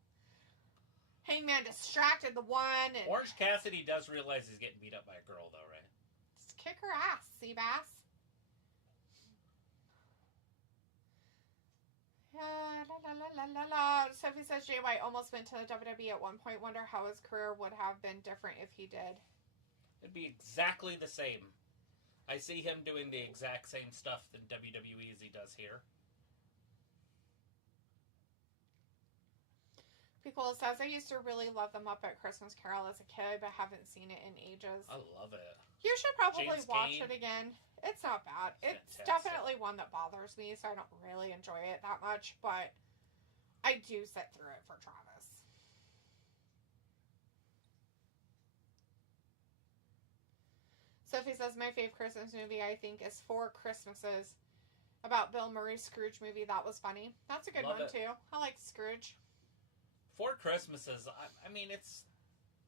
Hangman distracted the one. And Orange Cassidy does realize he's getting beat up by a girl, though, right? Just kick her ass, Seabass. Sophie says Jay White almost went to the WWE at one point. Wonder how his career would have been different if he did. It'd be exactly the same. I see him doing the exact same stuff in WWE as he does here. Picola says, I used to really love the Muppet Christmas Carol as a kid, but haven't seen it in ages. I love it. You should probably James watch Cain. it again. It's not bad. It's Fantastic. definitely one that bothers me, so I don't really enjoy it that much, but I do sit through it for Travis. Sophie says, my fave Christmas movie, I think, is Four Christmases. About Bill Murray's Scrooge movie. That was funny. That's a good Love one, it. too. I like Scrooge. Four Christmases, I mean, it's...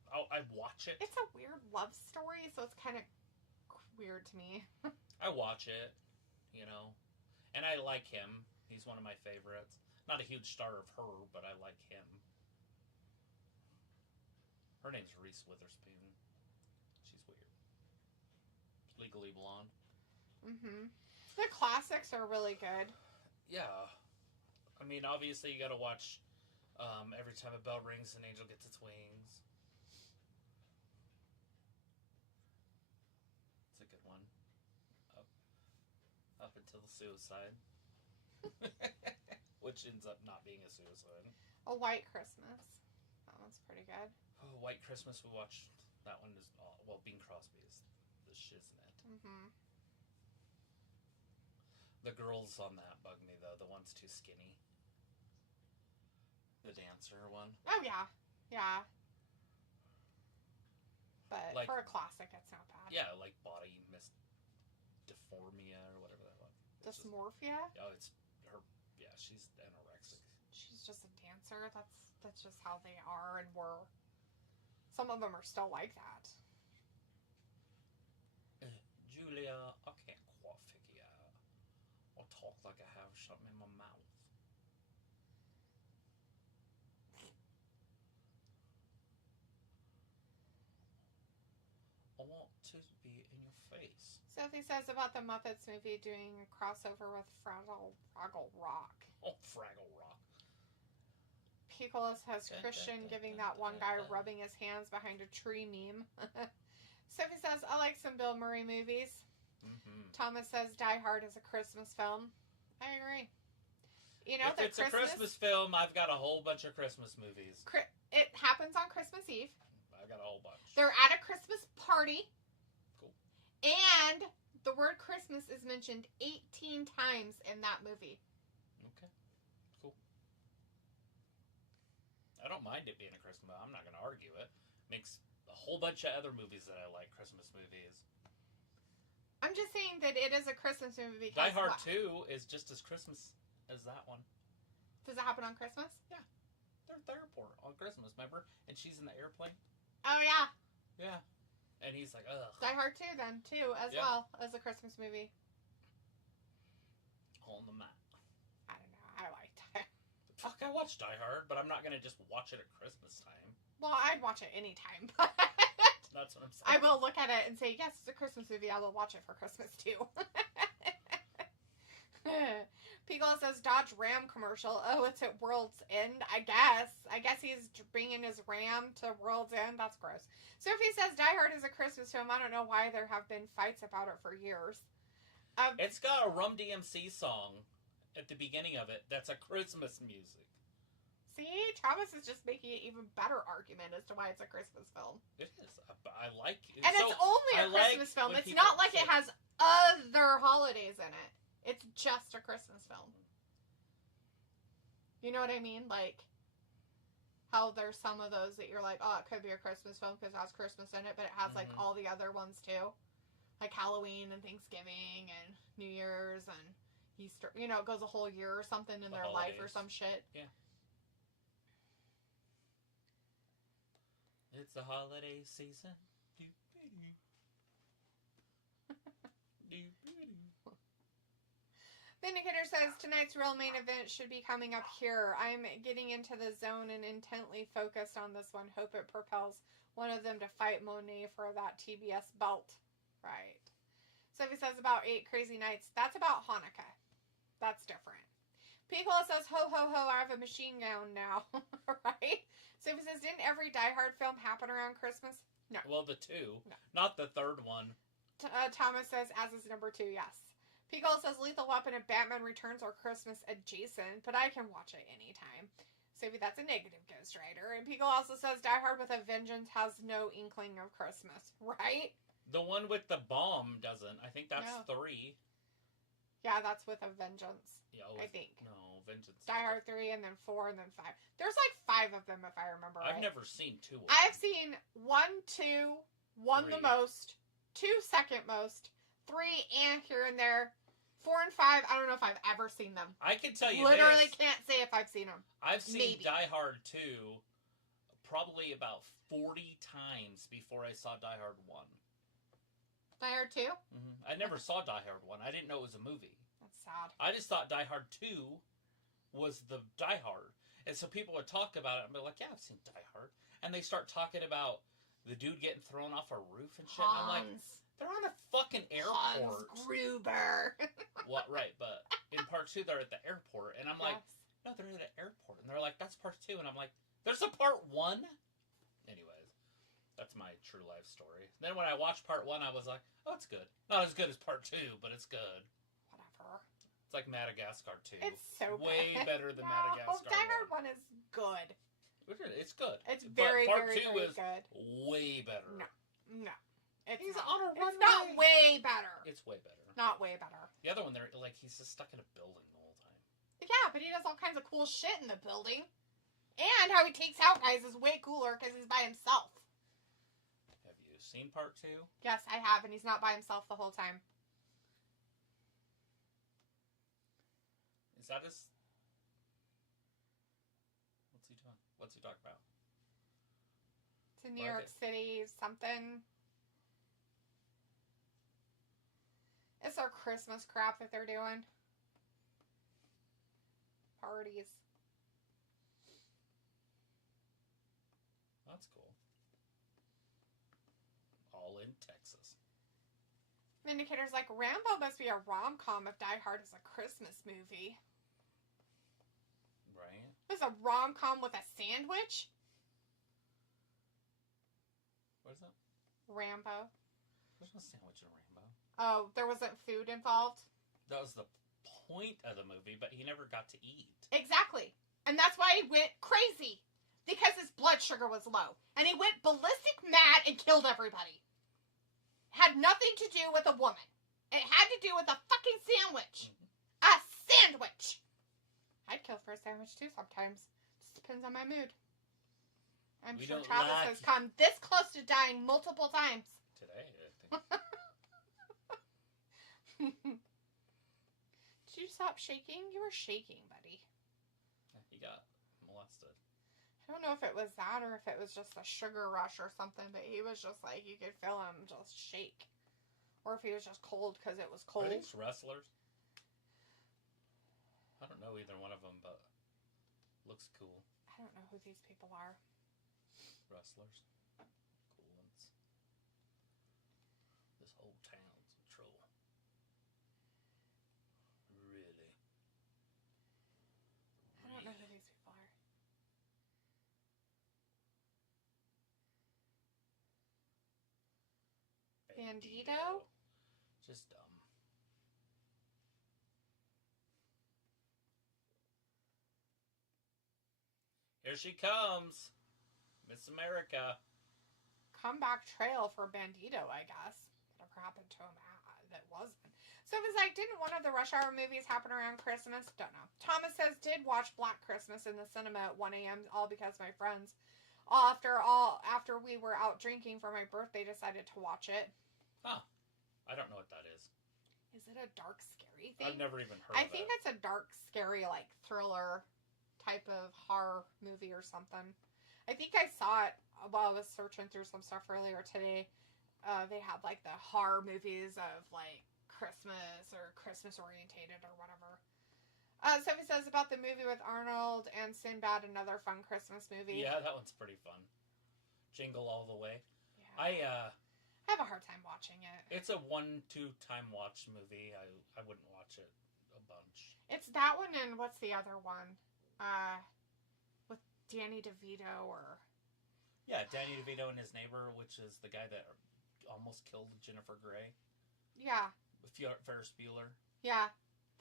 I'd watch it. It's a weird love story, so it's kind of weird to me. I watch it, you know. And I like him. He's one of my favorites. Not a huge star of her, but I like him. Her name's Reese Witherspoon. She's weird. Legally Blonde. Mm-hmm. The classics are really good. Yeah. I mean, obviously you gotta watch Every time a bell rings, an angel gets its wings. It's a good one. Up until the suicide. Which ends up not being a suicide. A White Christmas. That one's pretty good. Oh, White Christmas, we watched. That one is, well, Bing Crosby is the shiznit. Mm-hmm. The girls on that bug me, though. The one's too skinny. The dancer one. Oh, yeah. Yeah. But like, for a classic, it's not bad. Yeah, like body dysmorphia or whatever that was. Dysmorphia? It's her. Yeah, she's anorexic. She's just a dancer. That's just how they are and were. Some of them are still like that. Julia, I can't quite figure out. I talk like I have something in my mouth. I want to be in your face. Sophie says about the Muppets movie doing a crossover with Fraggle Rock. Oh, Fraggle Rock. Pickles has Christian giving that one guy rubbing his hands behind a tree meme. Sophie says, I like some Bill Murray movies. Mm-hmm. Thomas says Die Hard is a Christmas film. I agree. You know, if it's a Christmas film, I've got a whole bunch of Christmas movies. It happens on Christmas Eve. I've got a whole bunch. They're at a Christmas party. Cool. And the word Christmas is mentioned 18 times in that movie. Okay. Cool. I don't mind it being a Christmas movie. I'm not going to argue it. Makes a whole bunch of other movies that I like Christmas movies. I'm just saying that it is a Christmas movie. Die Hard 2 is just as Christmas as that one. Does it happen on Christmas? Yeah. They're at the airport on Christmas, remember? And she's in the airplane. Oh, yeah. Yeah. And he's like, ugh. Die Hard 2 then, too, as well as a Christmas movie. On the map. I don't know. I like Die Hard. Fuck, I watch Die Hard, but I'm not going to just watch it at Christmas time. Well, I'd watch it anytime, but... That's what I'm saying. I will look at it and say, yes, it's a Christmas movie. I will watch it for Christmas, too. Pickle says Dodge Ram commercial. Oh, it's at World's End, I guess. I guess he's bringing his Ram to World's End. That's gross. Sophie says Die Hard is a Christmas film. I don't know why there have been fights about it for years. It's got a Rum DMC song at the beginning of it that's a Christmas music. See, Travis is just making an even better argument as to why it's a Christmas film. It is. I like it. And it's only a Christmas film. It's not like it has other holidays in it. It's just a Christmas film. You know what I mean? Like, how there's some of those that you're like, oh, it could be a Christmas film because it has Christmas in it, but it has, like, all the other ones, too. Like Halloween and Thanksgiving and New Year's and Easter. You know, it goes a whole year or something in their life or some shit. Yeah. It's the holiday season. Vindicator says tonight's real main event should be coming up here. I'm getting into the zone and intently focused on this one. Hope it propels one of them to fight Monet for that TBS belt. Right. Sophie says about 8 crazy nights. That's about Hanukkah. That's different. Piccolo says, ho, ho, ho, I have a machine gun now. Right? Sophie says, didn't every Die Hard film happen around Christmas? No. Well, the 2. No. Not the third one. Thomas says, as is number 2, yes. Piccolo says, Lethal Weapon and Batman Returns are Christmas adjacent, but I can watch it anytime. Sophie, that's a negative Ghost Rider. And Piccolo also says, Die Hard with a Vengeance has no inkling of Christmas. Right? The one with the bomb doesn't. I think that's 3. Yeah, that's with a Vengeance. Yeah, I think. No, Vengeance. Die Hard 3 and then 4 and then 5. There's like 5 of them if I remember right. I've never seen 2 of them. I've seen 1, 2, 1 3. the most, 2 second most, 3 and here and there, 4 and 5. I don't know if I've ever seen them. I can tell you Literally this. Can't say if I've seen them. I've seen Maybe. Die Hard 2 probably about 40 times before I saw Die Hard 1. Die Hard 2? Mm-hmm. I never saw Die Hard 1. I didn't know it was a movie. That's sad. I just thought Die Hard 2 was the Die Hard. And so people would talk about it and be like, yeah, I've seen Die Hard. And they start talking about the dude getting thrown off a roof and shit. And I'm like, they're on the fucking airport. Hans Gruber. What? Right, but in part 2, they're at the airport. And I'm like, no, they're at an airport. And they're like, that's part 2. And I'm like, there's a part 1? Anyways, that's my true life story. Then when I watched part 1, I was like, oh, it's good. Not as good as part 2, but it's good. Whatever. It's like Madagascar 2. It's so way good. better than no, Madagascar Die Hard 1 is good. It's good. It's very, but part very, 2 very is good. way better. No. He's not. on a runway. It's not way better. It's way better. Not way better. The other one, they're like, he's just stuck in a building the whole time. Yeah, but he does all kinds of cool shit in the building. And how he takes out guys is way cooler because he's by himself. Have you seen part 2? Yes, I have, and he's not by himself the whole time. Is that his... What's he doing? What's he talking about? It's in New York City, something. It's our Christmas crap that they're doing. Parties. That's cool. All in Texas. Indicator's like, Rambo must be a rom-com if Die Hard is a Christmas movie. Right? There's a rom-com with a sandwich? What is that? Rambo. There's no sandwich in Rambo. Oh, there wasn't food involved? That was the point of the movie, but he never got to eat. Exactly. And that's why he went crazy. Because his blood sugar was low. And he went ballistic mad and killed everybody. Had nothing to do with a woman. It had to do with a fucking sandwich. Mm-hmm. A sandwich. I'd kill for a sandwich too sometimes. Just depends on my mood. I'm sure Travis has come this close to dying multiple times. Today, I think. Did you stop shaking? You were shaking, buddy. He got molested. I don't know if it was that or if it was just a sugar rush or something, but he was just like, you could feel him just shake. Or if he was just cold because it was cold. Are these wrestlers? I don't know either one of them, but looks cool. I don't know who these people are. Wrestlers. Cool ones. This whole town's a troll. Really? I don't know who these people are. Bandito? Just dumb. Here she comes. Miss America. Comeback trail for Bandito, I guess. Whatever happened to him that wasn't. So it was like, didn't one of the Rush Hour movies happen around Christmas? Don't know. Thomas says, did watch Black Christmas in the cinema at 1 a.m. all because my friends, after we were out drinking for my birthday, decided to watch it. Huh. I don't know what that is. Is it a dark, scary thing? I've never even heard of it. I think it's a dark, scary, like, thriller type of horror movie or something. I think I saw it while I was searching through some stuff earlier today. They had, like, the horror movies of, like, Christmas or Christmas-orientated or whatever. Sophie says about the movie with Arnold and Sinbad, another fun Christmas movie. Yeah, that one's pretty fun. Jingle All the Way. Yeah. I have a hard time watching it. It's a 1-2 time watch movie. I wouldn't watch it a bunch. It's that one and what's the other one? With Danny DeVito or... Yeah, Danny DeVito and his neighbor, which is the guy that almost killed Jennifer Grey. Yeah. With Ferris Bueller. Yeah.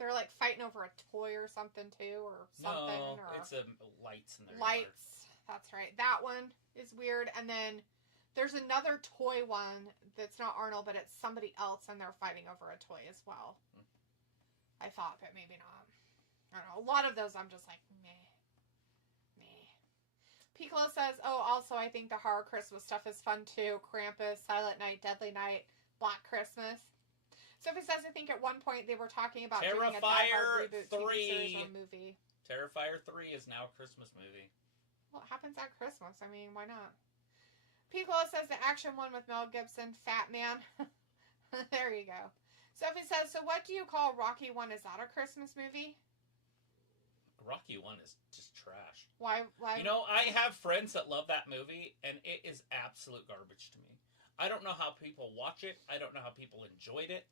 They're like fighting over a toy or something too, or something. No, or it's lights in their lights. Yard. That's right. That one is weird. And then there's another toy one that's not Arnold, but it's somebody else, and they're fighting over a toy as well. I thought, but maybe not. I don't know. A lot of those I'm just like, meh. Piccolo says, oh, also I think the horror Christmas stuff is fun too. Krampus, Silent Night, Deadly Night, Black Christmas. Sophie says, I think at one point they were talking about doing a Die Hard reboot 3. TV series or movie. Terrifier 3 is now a Christmas movie. Well, it happens at Christmas. I mean, why not? Piccolo says the action one with Mel Gibson, Fat Man. There you go. Sophie says, so what do you call Rocky 1? Is that a Christmas movie? Rocky 1 is just trash. Why? You know, I have friends that love that movie, and it is absolute garbage to me. I don't know how people watch it. I don't know how people enjoyed it.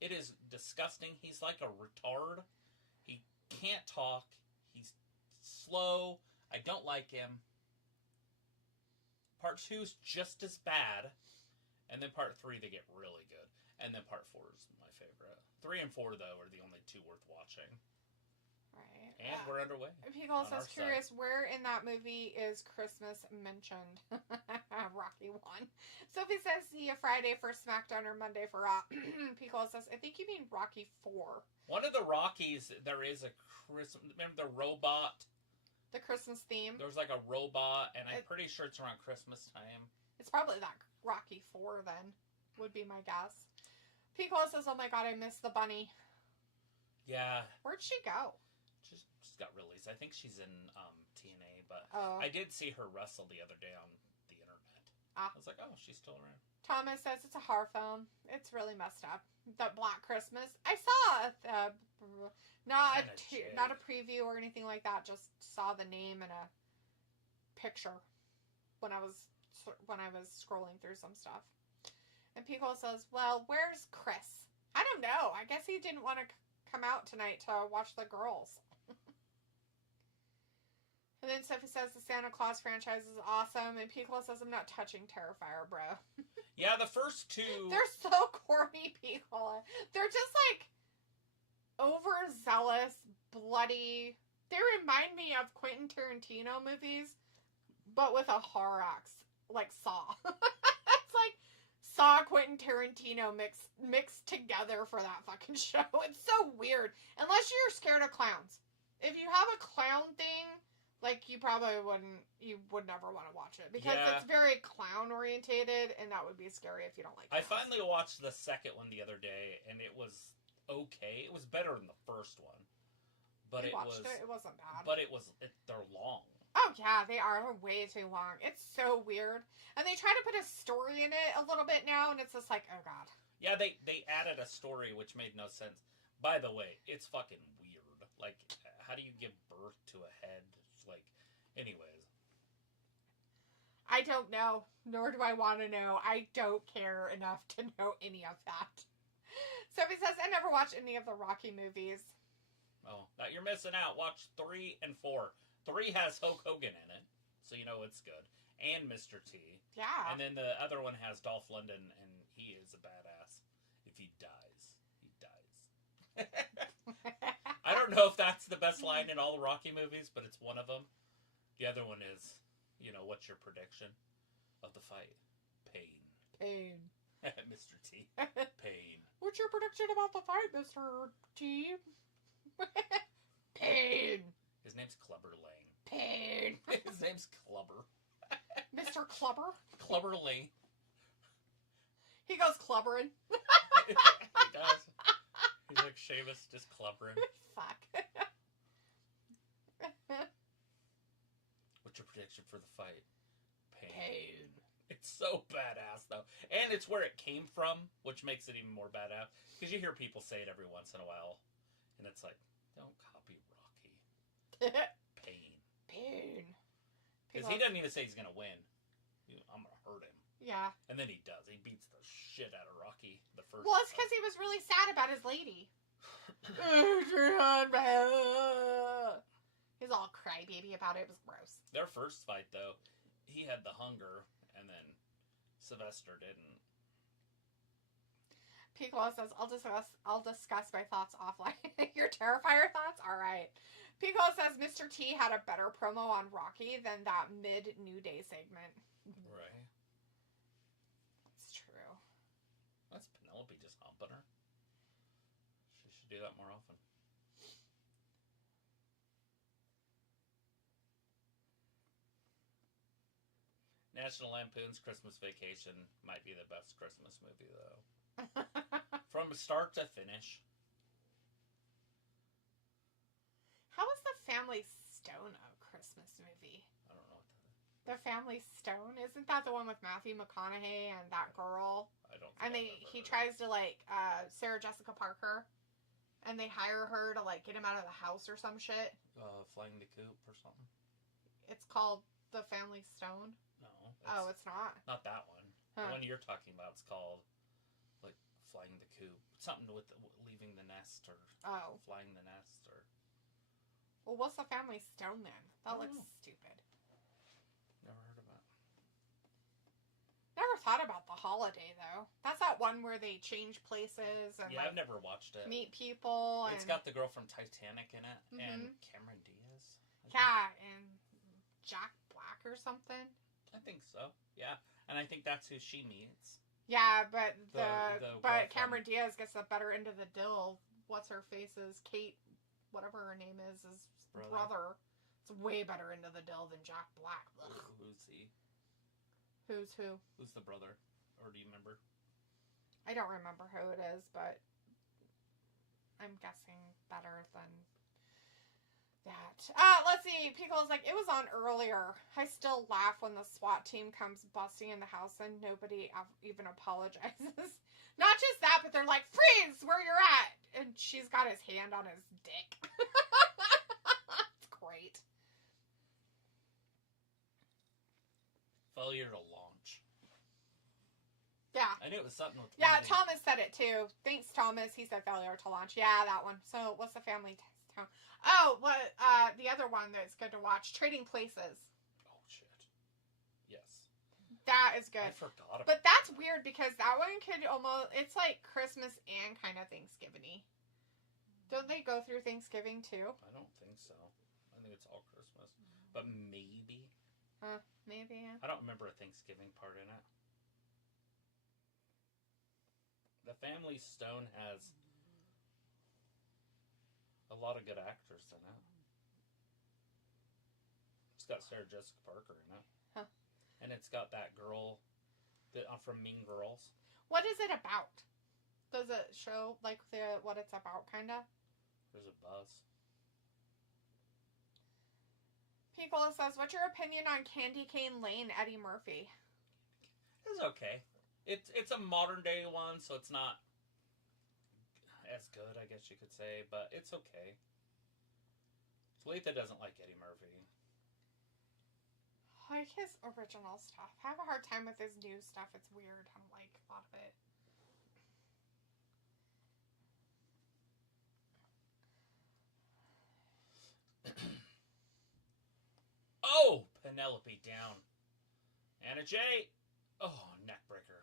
It is disgusting. He's like a retard. He can't talk. He's slow. I don't like him. Part 2's just as bad. And then part 3, they get really good. And then part 4 is my favorite. 3 and 4, though, are the only 2 worth watching. Right. And we're underway. People also curious, where in that movie is Christmas mentioned? Rocky 1. Sophie says, see you Friday for SmackDown or Monday for Raw. Pico says, I think you mean Rocky 4. One of the Rockies, there is a Christmas... Remember the robot? The Christmas theme? There's like a robot, and I'm pretty sure it's around Christmas time. It's probably that Rocky 4, then, would be my guess. Pico says, oh my god, I miss the bunny. Yeah. Where'd she go? Just got released. I think she's in TNA, but I did see her wrestle the other day on the internet. I was like, oh, she's still around. Thomas says it's a horror film. It's really messed up. The Black Christmas. I saw not a preview or anything like that. Just saw the name and a picture when I was scrolling through some stuff. And Pico says, well, where's Chris? I don't know. I guess he didn't want to come out tonight to watch the girls. And then Sophie says the Santa Claus franchise is awesome. And Pico says, I'm not touching Terrifier, bro. Yeah, the first 2... They're so corny, Pico. They're just like overzealous, bloody. They remind me of Quentin Tarantino movies, but with a horror axe. Like Saw. It's like Saw Quentin Tarantino mixed together for that fucking show. It's so weird. Unless you're scared of clowns. If you have a clown thing, like, you would never want to watch it. Because it's very clown orientated, and that would be scary if you don't like clowns. I finally watched the second one the other day, and it was okay. It was better than the first one. But it wasn't bad. But they're long. Oh, yeah, they are way too long. It's so weird. And they try to put a story in it a little bit now, and it's just like, oh, God. Yeah, they added a story which made no sense. By the way, it's fucking weird. Like, how do you give birth to a head? Like, anyways. I don't know, nor do I want to know. I don't care enough to know any of that. Sophie says, I never watched any of the Rocky movies. Oh, you're missing out. Watch 3 and 4. 3 has Hulk Hogan in it, so you know it's good. And Mr. T. Yeah. And then the other one has Dolph Lundgren, and he is a badass. If he dies, he dies. I don't know if that's the best line in all the Rocky movies, but it's one of them. The other one is, what's your prediction of the fight? Pain. Mr. T. Pain. What's your prediction about the fight, Mr. T? Pain. His name's Clubber Lang. Pain. His name's Clubber. Mr. Clubber? Clubber Lang. He goes clubbering. He does. He's like Sheamus, just clubbering. Fuck. What's your prediction for the fight? Pain. It's so badass, though. And it's where it came from, which makes it even more badass. Because you hear people say it every once in a while. And it's like, don't copy Rocky. Pain. Because he doesn't even say he's going to win. I'm going to hurt him. Yeah. And then he does. He beats the shit out of Rocky the first Well, it's because he was really sad about his lady. He's all crybaby about it. It was gross. Their first fight, though, he had the hunger, and then Sylvester didn't. Piccolo says, I'll discuss my thoughts offline. Your Terrifier thoughts? All right. Piccolo says Mr. T had a better promo on Rocky than that mid-New Day segment. Right. It's true. That's Penelope just humping her. She should do that more often. National Lampoon's Christmas Vacation might be the best Christmas movie, though. From start to finish. How is the Family Stone a Christmas movie? I don't know what that is. The Family Stone? Isn't that the one with Matthew McConaughey and that girl? I don't think And he tries to, Sarah Jessica Parker, and they hire her to, get him out of the house or some shit. Flying the Coop or something? It's called The Family Stone? No. It's not? Not that one. Huh. The one you're talking about is called, Flying the Coop. Something with leaving the nest or flying the nest or... Well, what's the Family Stone then? That looks stupid. Never heard of it. Never thought about the holiday, though. That's that one where they change places and, I've never watched it. Meet people. It's got the girl from Titanic in it, and Cameron Diaz. Yeah, and Jack Black or something. I think so, yeah. And I think that's who she meets. Yeah, but but Cameron Diaz gets the better end of the deal. What's her face's Kate, whatever her name is brother. It's way better end of the deal than Jack Black. Ugh. Who's he? Who's who? Who's the brother? Or do you remember? I don't remember who it is, but I'm guessing better than that. Let's see. Pickle's like, it was on earlier. I still laugh when the SWAT team comes busting in the house and nobody even apologizes. Not just that, but they're like, freeze where you're at. And she's got his hand on his dick. It's great. Failure to launch. Yeah. I knew it was something with Yeah, landing. Thomas said it too. Thanks, Thomas. He said failure to launch. Yeah, that one. So, what's the family town? Oh, what? The other one that's good to watch, Trading Places. Oh shit. Yes. That is good. I forgot about But that's weird because that one could almost, it's like Christmas and kind of Thanksgiving-y. Don't they go through Thanksgiving too? I don't think so. I think it's all Christmas. But maybe. Maybe, yeah. I don't remember a Thanksgiving part in it. The Family Stone has a lot of good actors in it. It's got Sarah Jessica Parker in it. Huh. And it's got that girl that from Mean Girls. What is it about? Does it show like what it's about, kind of? There's a buzz. Picola says, what's your opinion on Candy Cane Lane, Eddie Murphy? It's okay. It's a modern day one, so it's not as good, I guess you could say, but it's okay. Talitha doesn't like Eddie Murphy. I like his original stuff. I have a hard time with his new stuff. It's weird. I don't like a lot of it. Oh! Penelope down. Anna Jay. Oh, neck breaker.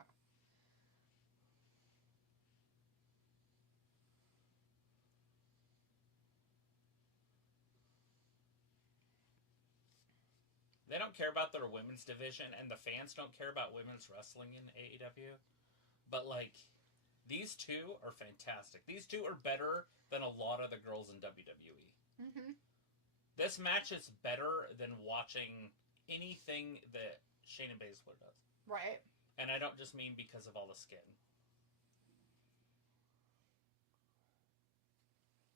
Okay. They don't care about their women's division, and the fans don't care about women's wrestling in AEW. But, like, these two are fantastic. These two are better than a lot of the girls in WWE. Mm-hmm. This match is better than watching anything that Shayna Baszler does. Right. And I don't just mean because of all the skin.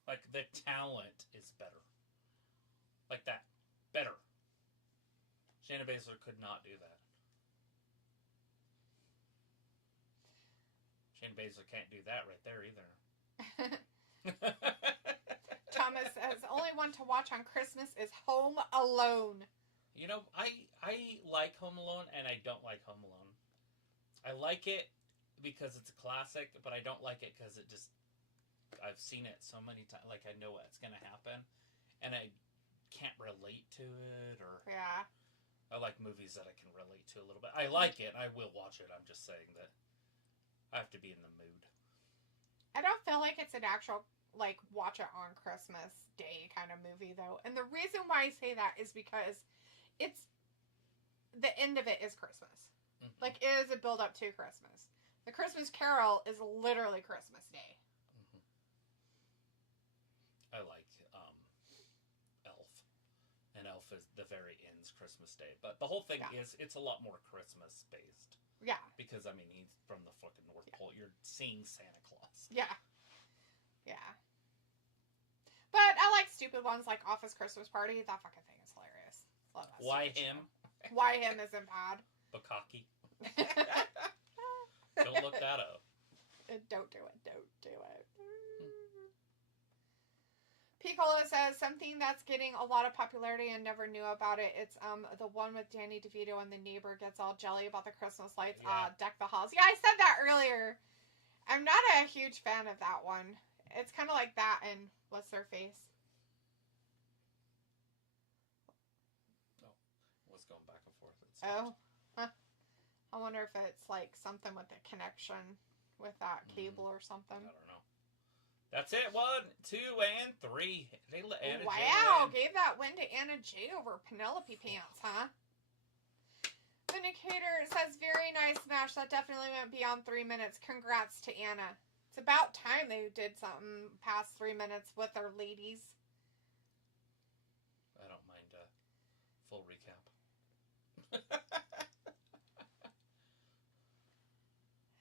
Like, the talent is better. Like that. Better. Shayna Baszler could not do that. Shayna Baszler can't do that right there either. Thomas says, only one to watch on Christmas is Home Alone. You know, I like Home Alone and I don't like Home Alone. I like it because it's a classic, but I don't like it because it just... I've seen it so many times. Like, I know what's going to happen. And I can't relate to it or... Yeah. I like movies that I can relate to a little bit. I like it. I will watch it. I'm just saying that I have to be in the mood. I don't feel like it's an actual, like, watch it on Christmas Day kind of movie, though. And the reason why I say that is because it's... The end of it is Christmas. Mm-hmm. Like, it is a build-up to Christmas. The Christmas Carol is literally Christmas Day. Mm-hmm. I like Elf. And Elf is the very end's Christmas Day. But the whole thing is, it's a lot more Christmas-based. Yeah. Because, I mean, he's from the fucking North Pole. You're seeing Santa Claus. Yeah. Yeah. But I like stupid ones like Office Christmas Party. That fucking thing is hilarious. Love that. Why him? Why him isn't bad. Bukkake. Don't look that up. Don't do it. Don't do it. Piccolo says something that's getting a lot of popularity and never knew about it. It's the one with Danny DeVito and the neighbor gets all jelly about the Christmas lights. Yeah. Deck the halls. Yeah, I said that earlier. I'm not a huge fan of that one. It's kind of like that and what's their face? Oh, it was going back and forth. Oh, huh. I wonder if it's like something with the connection with that cable or something. I don't know. That's it. 1, 2, and 3. Anna Wow, Jay gave that win to Anna Jay over Penelope Pants, huh? Vindicator says, very nice match. That definitely went beyond 3 minutes. Congrats to Anna. It's about time they did something past 3 minutes with their ladies. I don't mind a full recap.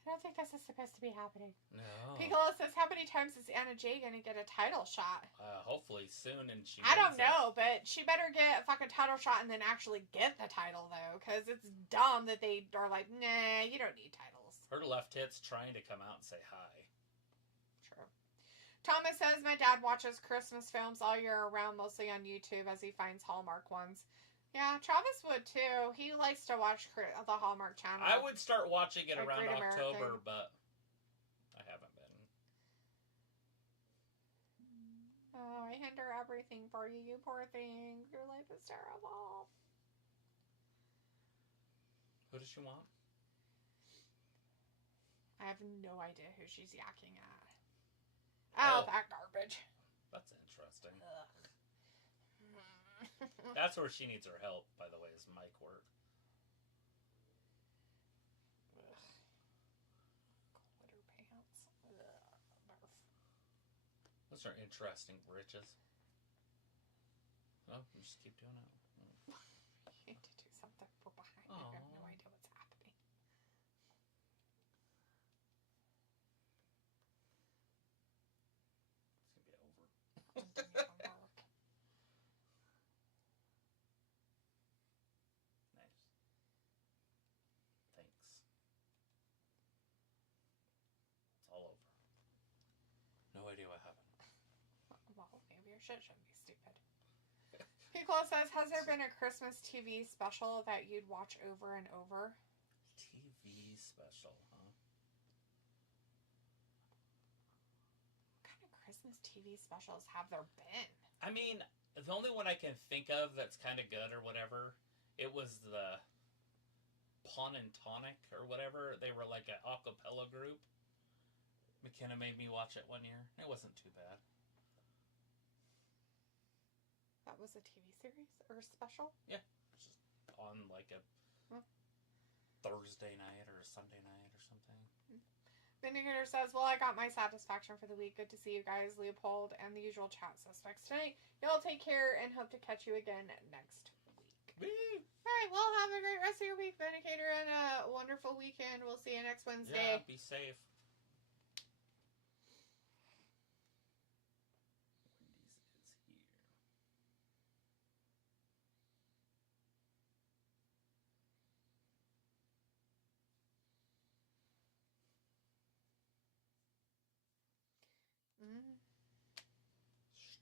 I don't think this is supposed to be happening. No. Piccolo says, how many times is Anna Jay going to get a title shot? Hopefully soon, and she I don't know, but she better get a fucking title shot and then actually get the title, though, because it's dumb that they are like, nah, you don't need titles. Her left hit's trying to come out and say hi. True. Thomas says, my dad watches Christmas films all year around, mostly on YouTube, as he finds Hallmark ones. Yeah, Travis would too. He likes to watch the Hallmark Channel. I would start watching it around Great October, American. but I haven't been. Oh, I hinder everything for you, you poor thing. Your life is terrible. Who does she want? I have no idea who she's yakking at. Oh, that garbage. That's interesting. Ugh. That's where she needs her help, by the way, is mic work. Glitter pants. Barf. Those are interesting britches. Oh, you just keep doing it. You need to do something for behind. Aww. I have no idea what's happening. It's gonna be over. Nice. Thanks. It's all over. No idea what happened. Well, maybe your shit shouldn't be stupid. Piccolo says, has there been a Christmas TV special that you'd watch over and over? TV special, huh? What kind of Christmas TV specials have there been? I mean, the only one I can think of that's kind of good or whatever, it was the Pon and Tonic or whatever. They were like an a cappella group. McKenna made me watch it one year. It wasn't too bad. That was a TV series or special? Yeah. Just on like a Thursday night or a Sunday night or something. Vindicator says, well, I got my satisfaction for the week. Good to see you guys, Leopold, and the usual chat suspects tonight. Y'all take care and hope to catch you again next week. Woo! Alright, well, have a great rest of your week, Vindicator, and a wonderful weekend. We'll see you next Wednesday. Yeah, be safe.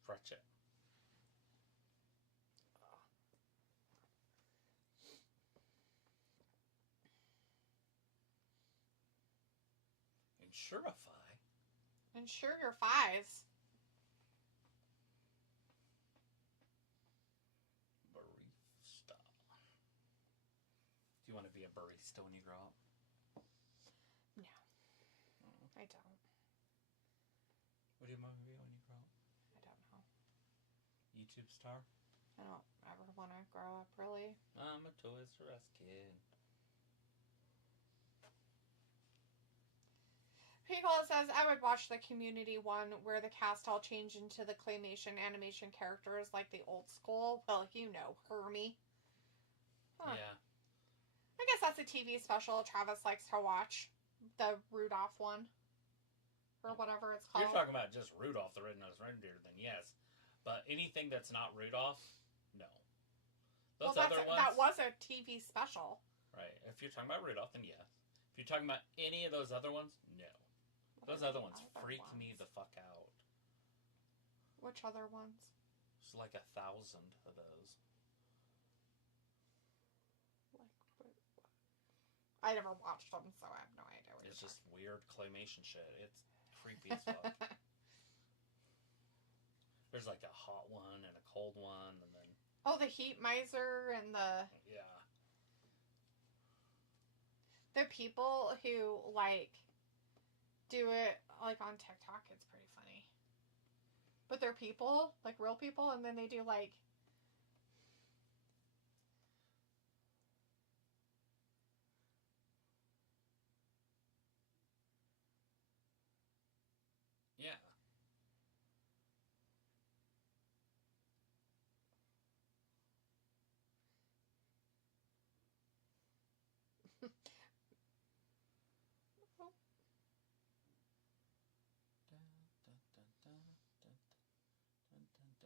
Stretch it. Insurify. Insure your fives. Barista. Do you want to be a barista when you grow up? No. I don't. What do you want to be when you grow up? I don't know. YouTube star? I don't ever want to grow up, really. I'm a Toys R Us kid. Piccolo says, I would watch the Community one where the cast all change into the claymation animation characters like the old school. Well, you know, Hermie. Huh. Yeah. I guess that's a TV special Travis likes to watch. The Rudolph one. Or whatever it's called. You're talking about just Rudolph the Red-Nosed Reindeer, then yes. But anything that's not Rudolph, no. Those other ones... That was a TV special. Right. If you're talking about Rudolph, then yes. If you're talking about any of those other ones, no. Those other ones freak me the fuck out. Which other ones? There's like 1,000 of those. I never watched them, so I have no idea what It's you're just weird claymation shit. It's creepy as fuck. There's like a hot one and a cold one, and then... Oh, the Heat Miser and the... Yeah. The people who, like, do it, like, on TikTok, it's pretty funny. But they're people, like, real people, and then they do, like... Yeah.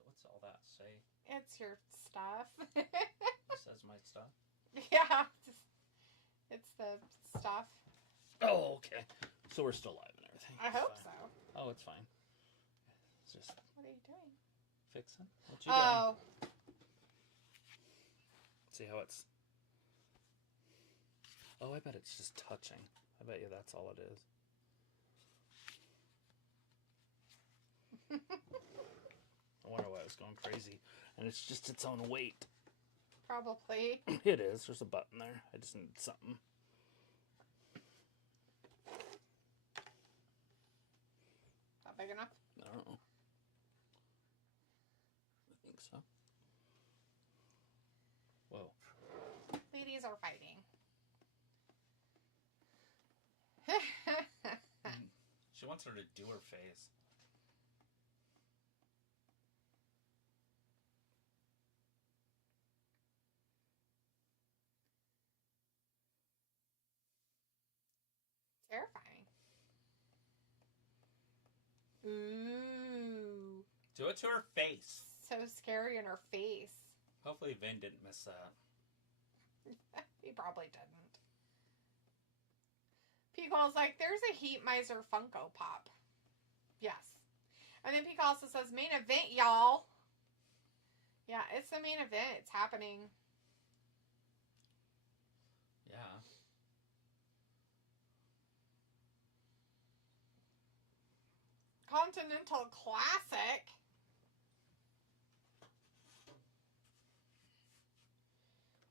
What's all that say? It's your stuff. It says my stuff? Yeah. It's the stuff. Oh, okay. So we're still live and everything. I hope so. Oh, it's fine. It's just... What are you doing? Fixing? What you doing? See how it's... Oh, I bet it's just touching. I bet you that's all it is. I wonder why it was going crazy. And it's just its own weight. Probably. It is. There's a button there. I just need something. Not big enough? I don't know. I think so. Whoa. Ladies are fighting. She wants her to do her face. Terrifying. Ooh. Do it to her face. So scary in her face. Hopefully Vin didn't miss that. He probably didn't. Peacock's like, there's a Heat Miser Funko Pop. Yes. And then Peacock also says, main event, y'all. Yeah, it's the main event. It's happening. Yeah. Continental Classic.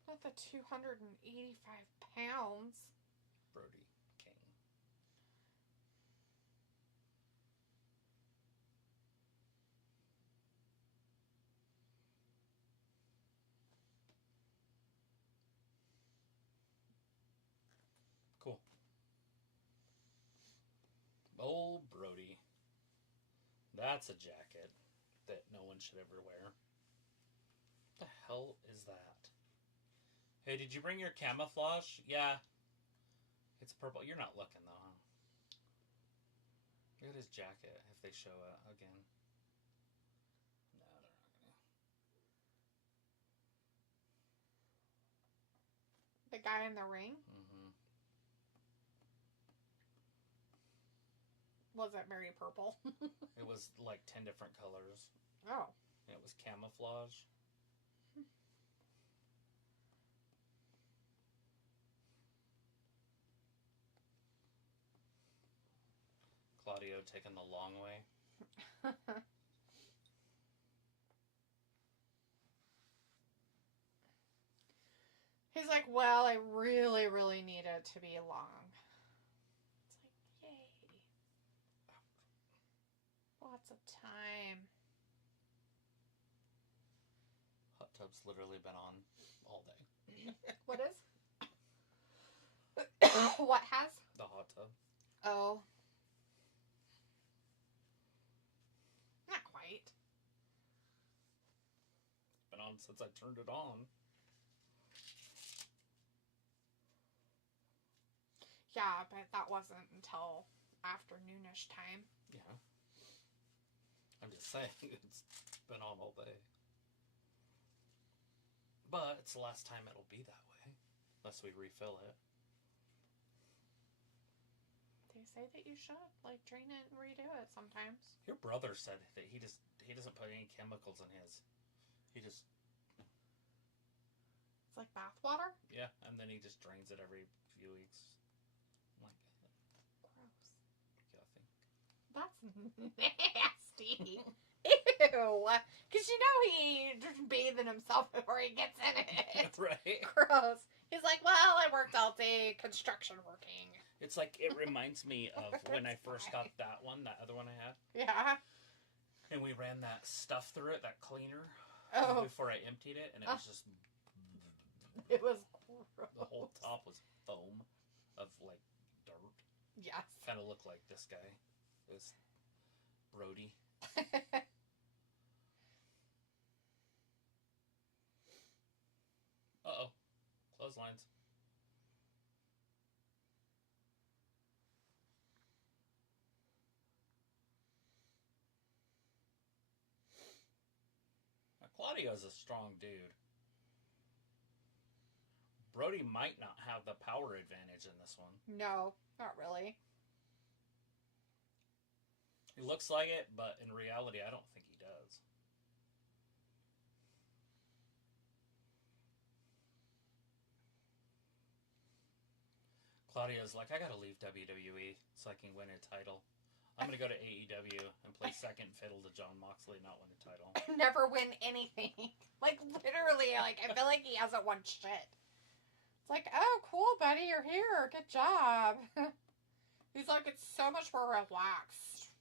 Not the 285 pounds. Brody King. Cool. Old Brody. That's a jacket that no one should ever wear. What the hell is that? Hey, did you bring your camouflage? Yeah. It's purple. You're not looking, though, huh? Look at his jacket, if they show it again. No, they're not going to. The guy in the ring? Mm-hmm. Was it Mary Purple? It was like 10 different colors. Oh. And it was camouflage. Claudio taking the long way. He's like, well, I really, really need it to be long. It's like, yay. Lots of time. Hot tub's literally been on all day. What is? What has? The hot tub. Oh. Not quite. It's been on since I turned it on. Yeah, but that wasn't until afternoonish time. Yeah. I'm just saying, it's been on all day. But it's the last time it'll be that way. Unless we refill it. They say that you should drain it and redo it sometimes. Your brother said that he doesn't put any chemicals in his. He just It's like bath water. yeah, and then he just drains it every few weeks. I'm like Gross. Yucky. That's nasty. Ew. Because he bathing himself before he gets in it. Right. Gross. He's like, well, I worked all day construction working. It's like, it reminds me of when I first got that other one I had. Yeah. And we ran that stuff through it, that cleaner, before I emptied it, and it was just... It was gross. The whole top was foam of, dirt. Yes. Kind of looked like this guy. It was Brody. Uh-oh. Clotheslines. Now, Claudio's a strong dude. Brody might not have the power advantage in this one. No, not really. He looks like it, but in reality, I don't think he does. Claudio's like, I gotta leave WWE so I can win a title. I'm gonna go to AEW and play second fiddle to Jon Moxley and not win a title. Never win anything. Literally, I feel like he hasn't won shit. It's like, oh, cool, buddy, you're here. Good job. He's like, it's so much more relaxed.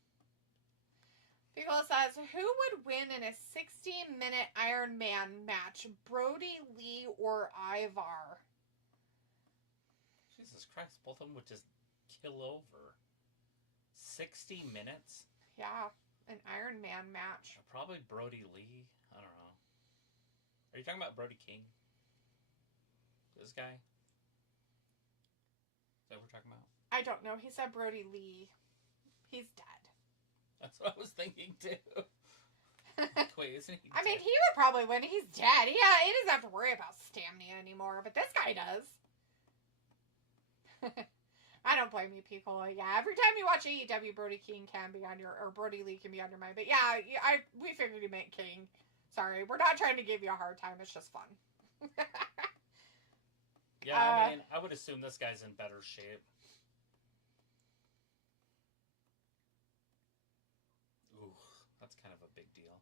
Pico says, who would win in a 60-minute Iron Man match? Brody, Lee, or Ivar? Jesus Christ, both of them would just kill over. 60 minutes? Yeah, an Iron Man match. Probably Brody Lee. I don't know. Are you talking about Brody King? This guy? Is that what we're talking about? I don't know. He said Brody Lee. He's dead. That's what I was thinking too. Wait, isn't he dead? I mean, he would probably win. He's dead. Yeah, he doesn't have to worry about stamina anymore, but this guy does. I don't blame you, people. Yeah, every time you watch AEW, Brody King can be on your, or Brody Lee can be on your mind. But yeah, we figured you meant King. Sorry, we're not trying to give you a hard time. It's just fun. Yeah, I mean, I would assume this guy's in better shape. Ooh, that's kind of a big deal.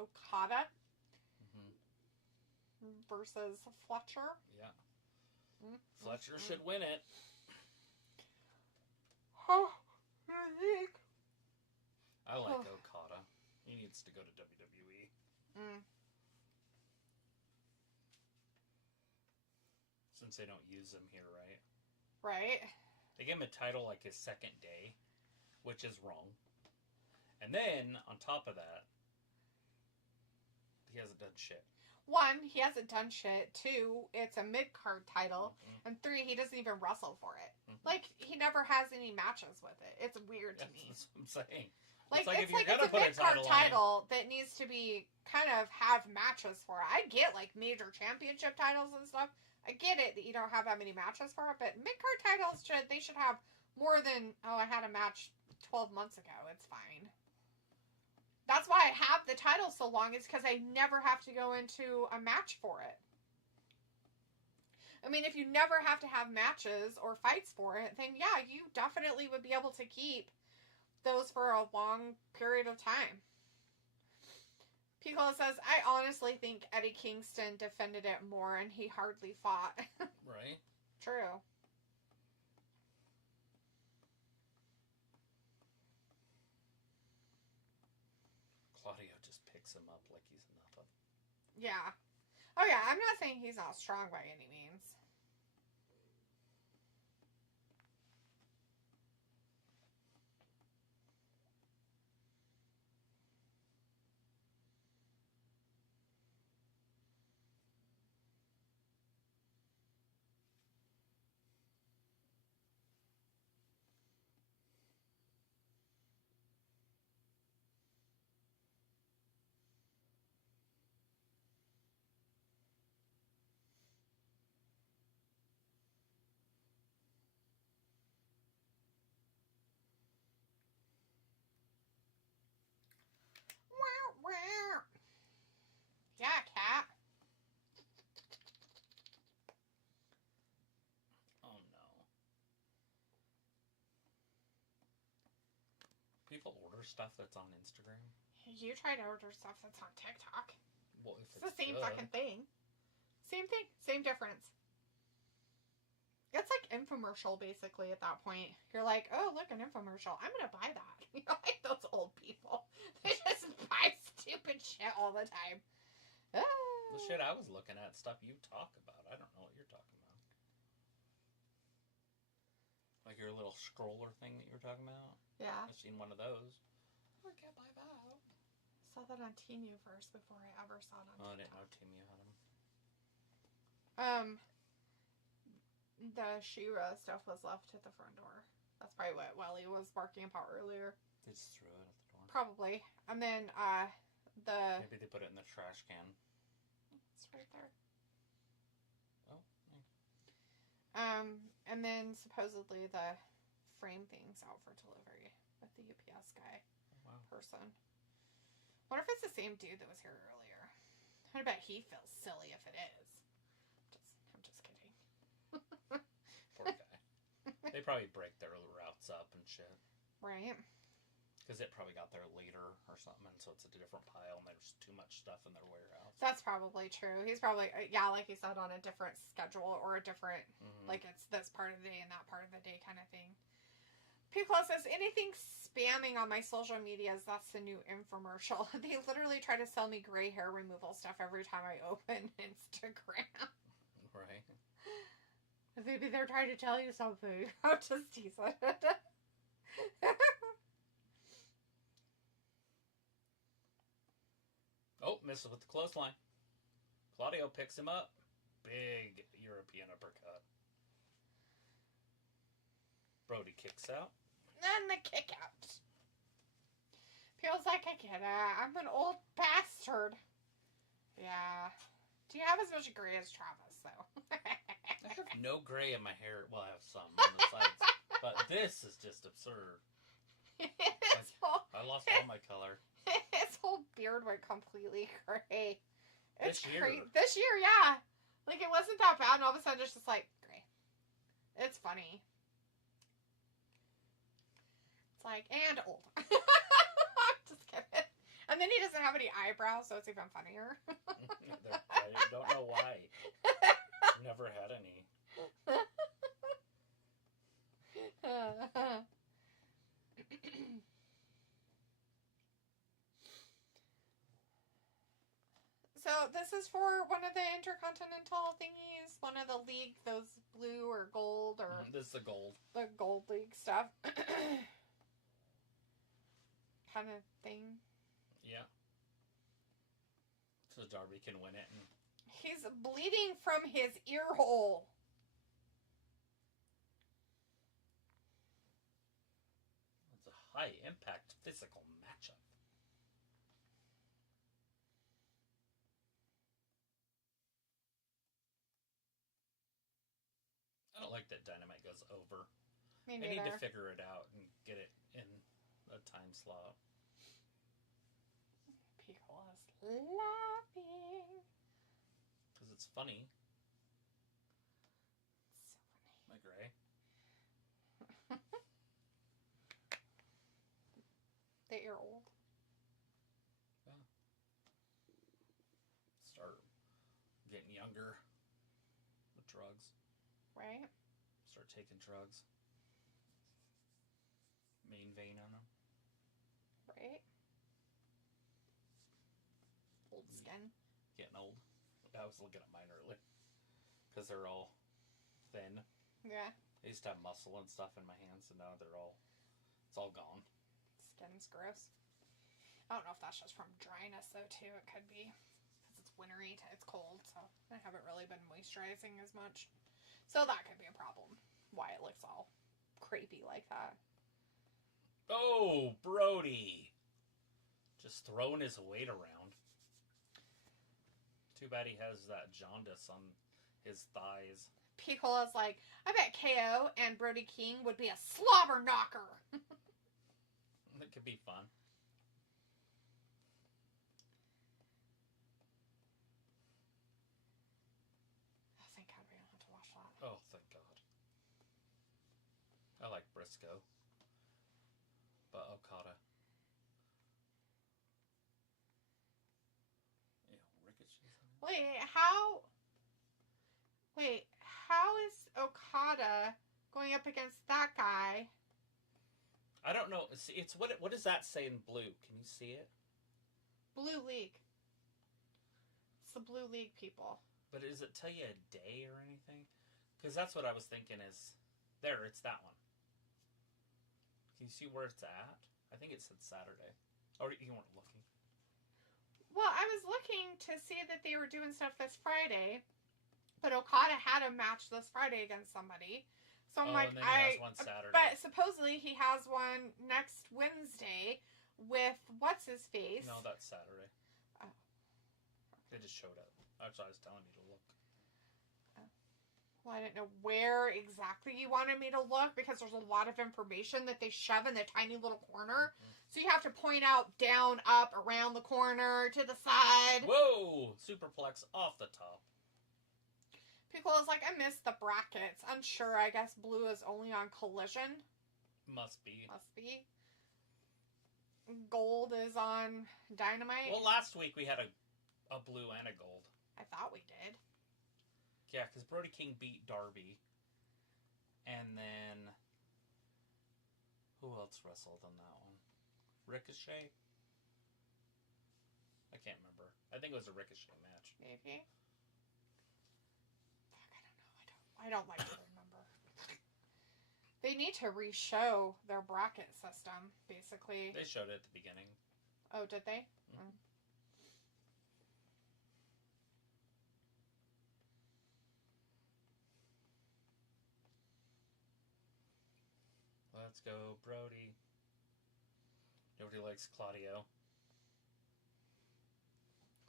Okada versus Fletcher. Yeah. Fletcher should win it. I like Okada. He needs to go to WWE. Since they don't use him here, right? Right. They gave him a title like his second day, which is wrong. And then, on top of that, he hasn't done shit. 1, he hasn't done shit. 2, it's a mid-card title. And 3, he doesn't even wrestle for it. He never has any matches with it. It's weird to me. That's what I'm saying. It's a mid-card title that needs to be kind of have matches for it. I get major championship titles and stuff. I get it that you don't have that many matches for it, but mid-card titles should have more than, oh, I had a match 12 months ago. It's fine. That's why I have the title so long, is because I never have to go into a match for it. I mean, if you never have to have matches or fights for it, then yeah, you definitely would be able to keep those for a long period of time. Piccolo says, I honestly think Eddie Kingston defended it more and he hardly fought. Right? True. Claudio just picks him up like he's nothing. Yeah. Oh yeah, I'm not saying he's not strong by any means. order stuff that's on Instagram? You try to order stuff that's on TikTok. Well, if It's the same good. fucking thing. Same thing. Same difference. It's like infomercial, basically, at that point. You're like, oh, look, an infomercial. I'm going to buy that. You know, like those old people. They just buy stupid shit all the time. The shit I was looking at, stuff you talk about. I don't know what you're talking about. Like your little scroller thing that you were talking about? Yeah. I've seen one of those. I can't buy that. Saw that on Temu first before I ever saw it on TikTok. I didn't know Temu had them. The She-Ra stuff was left at the front door. That's probably what Welly was barking about earlier. They just threw it at the door. Probably. And then, Maybe they put it in the trash can. It's right there. Oh, yeah. And then supposedly the frame thing's out for delivery with the UPS guy. Oh, wow. Person. Wonder if it's the same dude that was here earlier. I bet he feels silly if it is. I'm just kidding. Poor guy. They probably break their routes up and shit. Right. Because it probably got there later or something, and so it's a different pile, and there's too much stuff in their warehouse. That's probably true. He's probably, yeah, like you said, on a different schedule or a different, like it's this part of the day and that part of the day kind of thing. People says, anything spamming on my social medias, that's the new infomercial. They literally try to sell me gray hair removal stuff every time I open Instagram. Right. Maybe they're trying to tell you something. I'm just teasing. Oh, misses with the clothesline. Claudio picks him up. Big European uppercut. Brody kicks out. And the kick out. Feels like I get it. I'm an old bastard. Yeah. Do you have as much gray as Travis, though? I have no gray in my hair. Well, I have some on the sides. But this is just absurd. I lost all my color. His whole beard went completely gray. This year. This year, yeah. Like, it wasn't that bad, and all of a sudden it's just like, gray. It's funny. It's like, and old. I'm just kidding. And then he doesn't have any eyebrows, so it's even funnier. I don't know why. Never had any. So this is for one of the intercontinental thingies, one of the league, those blue or gold or This is the gold. The gold league stuff, kind of thing. Yeah. So Darby can win it. And he's bleeding from his ear hole. it's a high impact physical matchup. I don't like that Dynamite goes over. Me They neither. need to figure it out and get it in a time slot. People is laughing. Because it's funny. So funny. My gray. That you're old. Yeah. Start getting younger with drugs. Right? Start taking drugs. Main vein on them. Right? Old skin. Getting old. I was looking at mine earlier. Because they're all thin. Yeah. I used to have muscle and stuff in my hands, and now it's all gone. Skin's gross. I don't know if that's just from dryness, though, too. It could be. Because it's wintry. It's cold, so I haven't really been moisturizing as much. So that could be a problem. Why it looks all crepey like that. Oh, Brody! Just throwing his weight around. Too bad he has that jaundice on his thighs. Picola's like, I bet KO and Brody King would be a slobber knocker. It could be fun. Oh, thank God we don't have to watch that. Oh, thank God. I like Briscoe. But Okada. How is Okada going up against that guy? I don't know. It's what does that say in blue? Can you see it? Blue League. It's the Blue League people. But does it tell you a day or anything? Because that's what I was thinking is... There, it's that one. Can you see where it's at? I think it said Saturday. Or you weren't looking. Well, I was looking to see that they were doing stuff this Friday. But Okada had a match this Friday against somebody. So I'm like, and then he has one Saturday. But supposedly he has one next Wednesday with what's-his-face. No, that's Saturday. Oh. They just showed up. That's what I was telling you to look. Well, I didn't know where exactly you wanted me to look because there's a lot of information that they shove in the tiny little corner. Mm-hmm. So you have to point out down, up, around the corner, to the side. Whoa! Superplex off the top. People is like, I missed the brackets. Unsure. I guess blue is only on Collision. Must be. Gold is on Dynamite. Well, last week we had a blue and a gold. I thought we did. Yeah, because Brody King beat Darby. And then... Who else wrestled on that one? Ricochet? I can't remember. I think it was a Ricochet match. Maybe. I don't like to remember. They need to re-show their bracket system, basically. They showed it at the beginning. Oh, did they? Mm-hmm. Let's go, Brody. Nobody likes Claudio.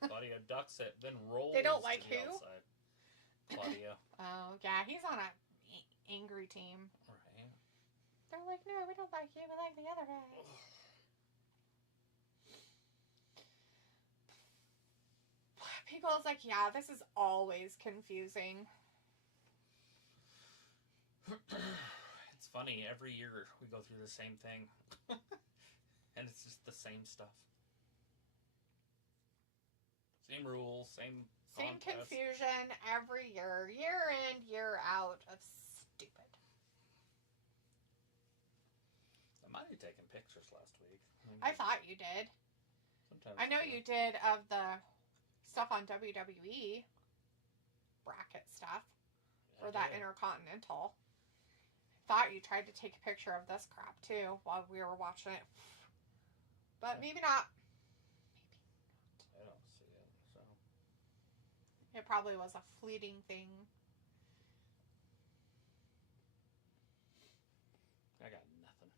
Claudio ducks it, then rolls. They don't like to the who? outside. Claudio. Oh, yeah, he's on a angry team. Right. They're like, no, we don't like you, we like the other guy. People's like, yeah, this is always confusing. It's funny, every year we go through the same thing. And it's just the same stuff. Same rules, same confusion every year. Year in, year out of stupid. I might have taken pictures last week. I thought you did. Sometimes I know you did of the stuff on WWE bracket stuff for that Intercontinental. Thought you tried to take a picture of this crap too while we were watching it, but maybe not. I don't see it, so it probably was a fleeting thing. I got nothing.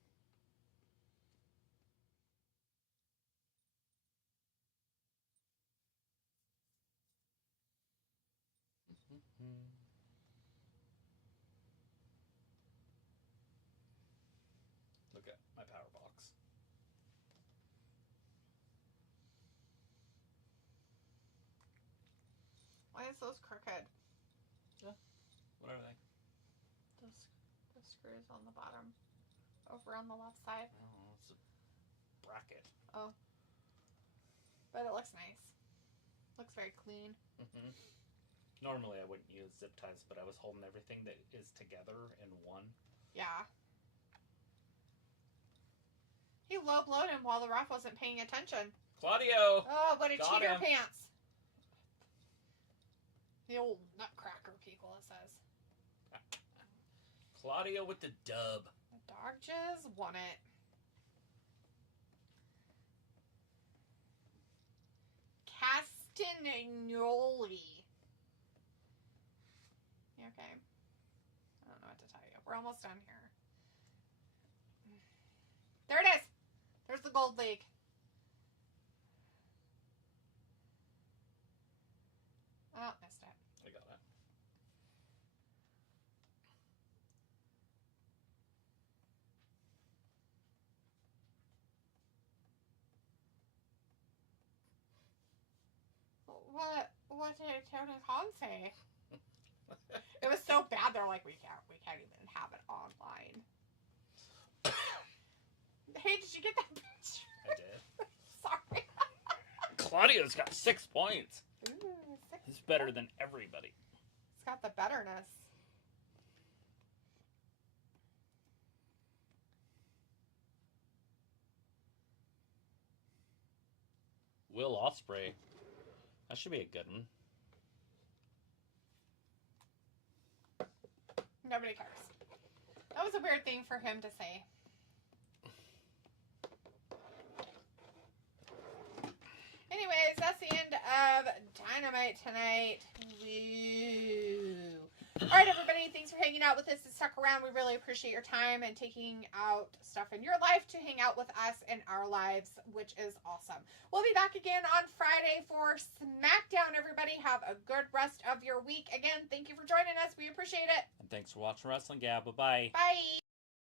Look at my power box. Why is those crooked? Yeah. What are they? The screws on the bottom. Over on the left side. Oh, it's a bracket. Oh. But it looks nice. Looks very clean. Mm-hmm. Normally I wouldn't use zip ties, but I was holding everything that is together in one. Yeah. He low-blowed him while the ref wasn't paying attention. Claudio! Oh, what a Got cheater him. pants. The old nutcracker people, it says. Claudio with the dub. The dog just won it. Castagnoli. You okay? I don't know what to tell you. We're almost done here. There it is! There's the Gold League. Oh, missed it. I got it. What did Tony Khan say? It was so bad. They're like, we can't even have it online. Hey, did you get that picture? I did. Sorry. Claudio's got 6 points. Ooh, 6 He's better than everybody. It's got the betterness. Will Ospreay. That should be a good one. Nobody cares. That was a weird thing for him to say. Anyways, that's the end of Dynamite tonight. Woo. Alright, everybody, thanks for hanging out with us and stuck around. We really appreciate your time and taking out stuff in your life to hang out with us in our lives, which is awesome. We'll be back again on Friday for SmackDown, everybody. Have a good rest of your week. Again, thank you for joining us. We appreciate it. And thanks for watching Wrestling Gab. Bye-bye. Bye.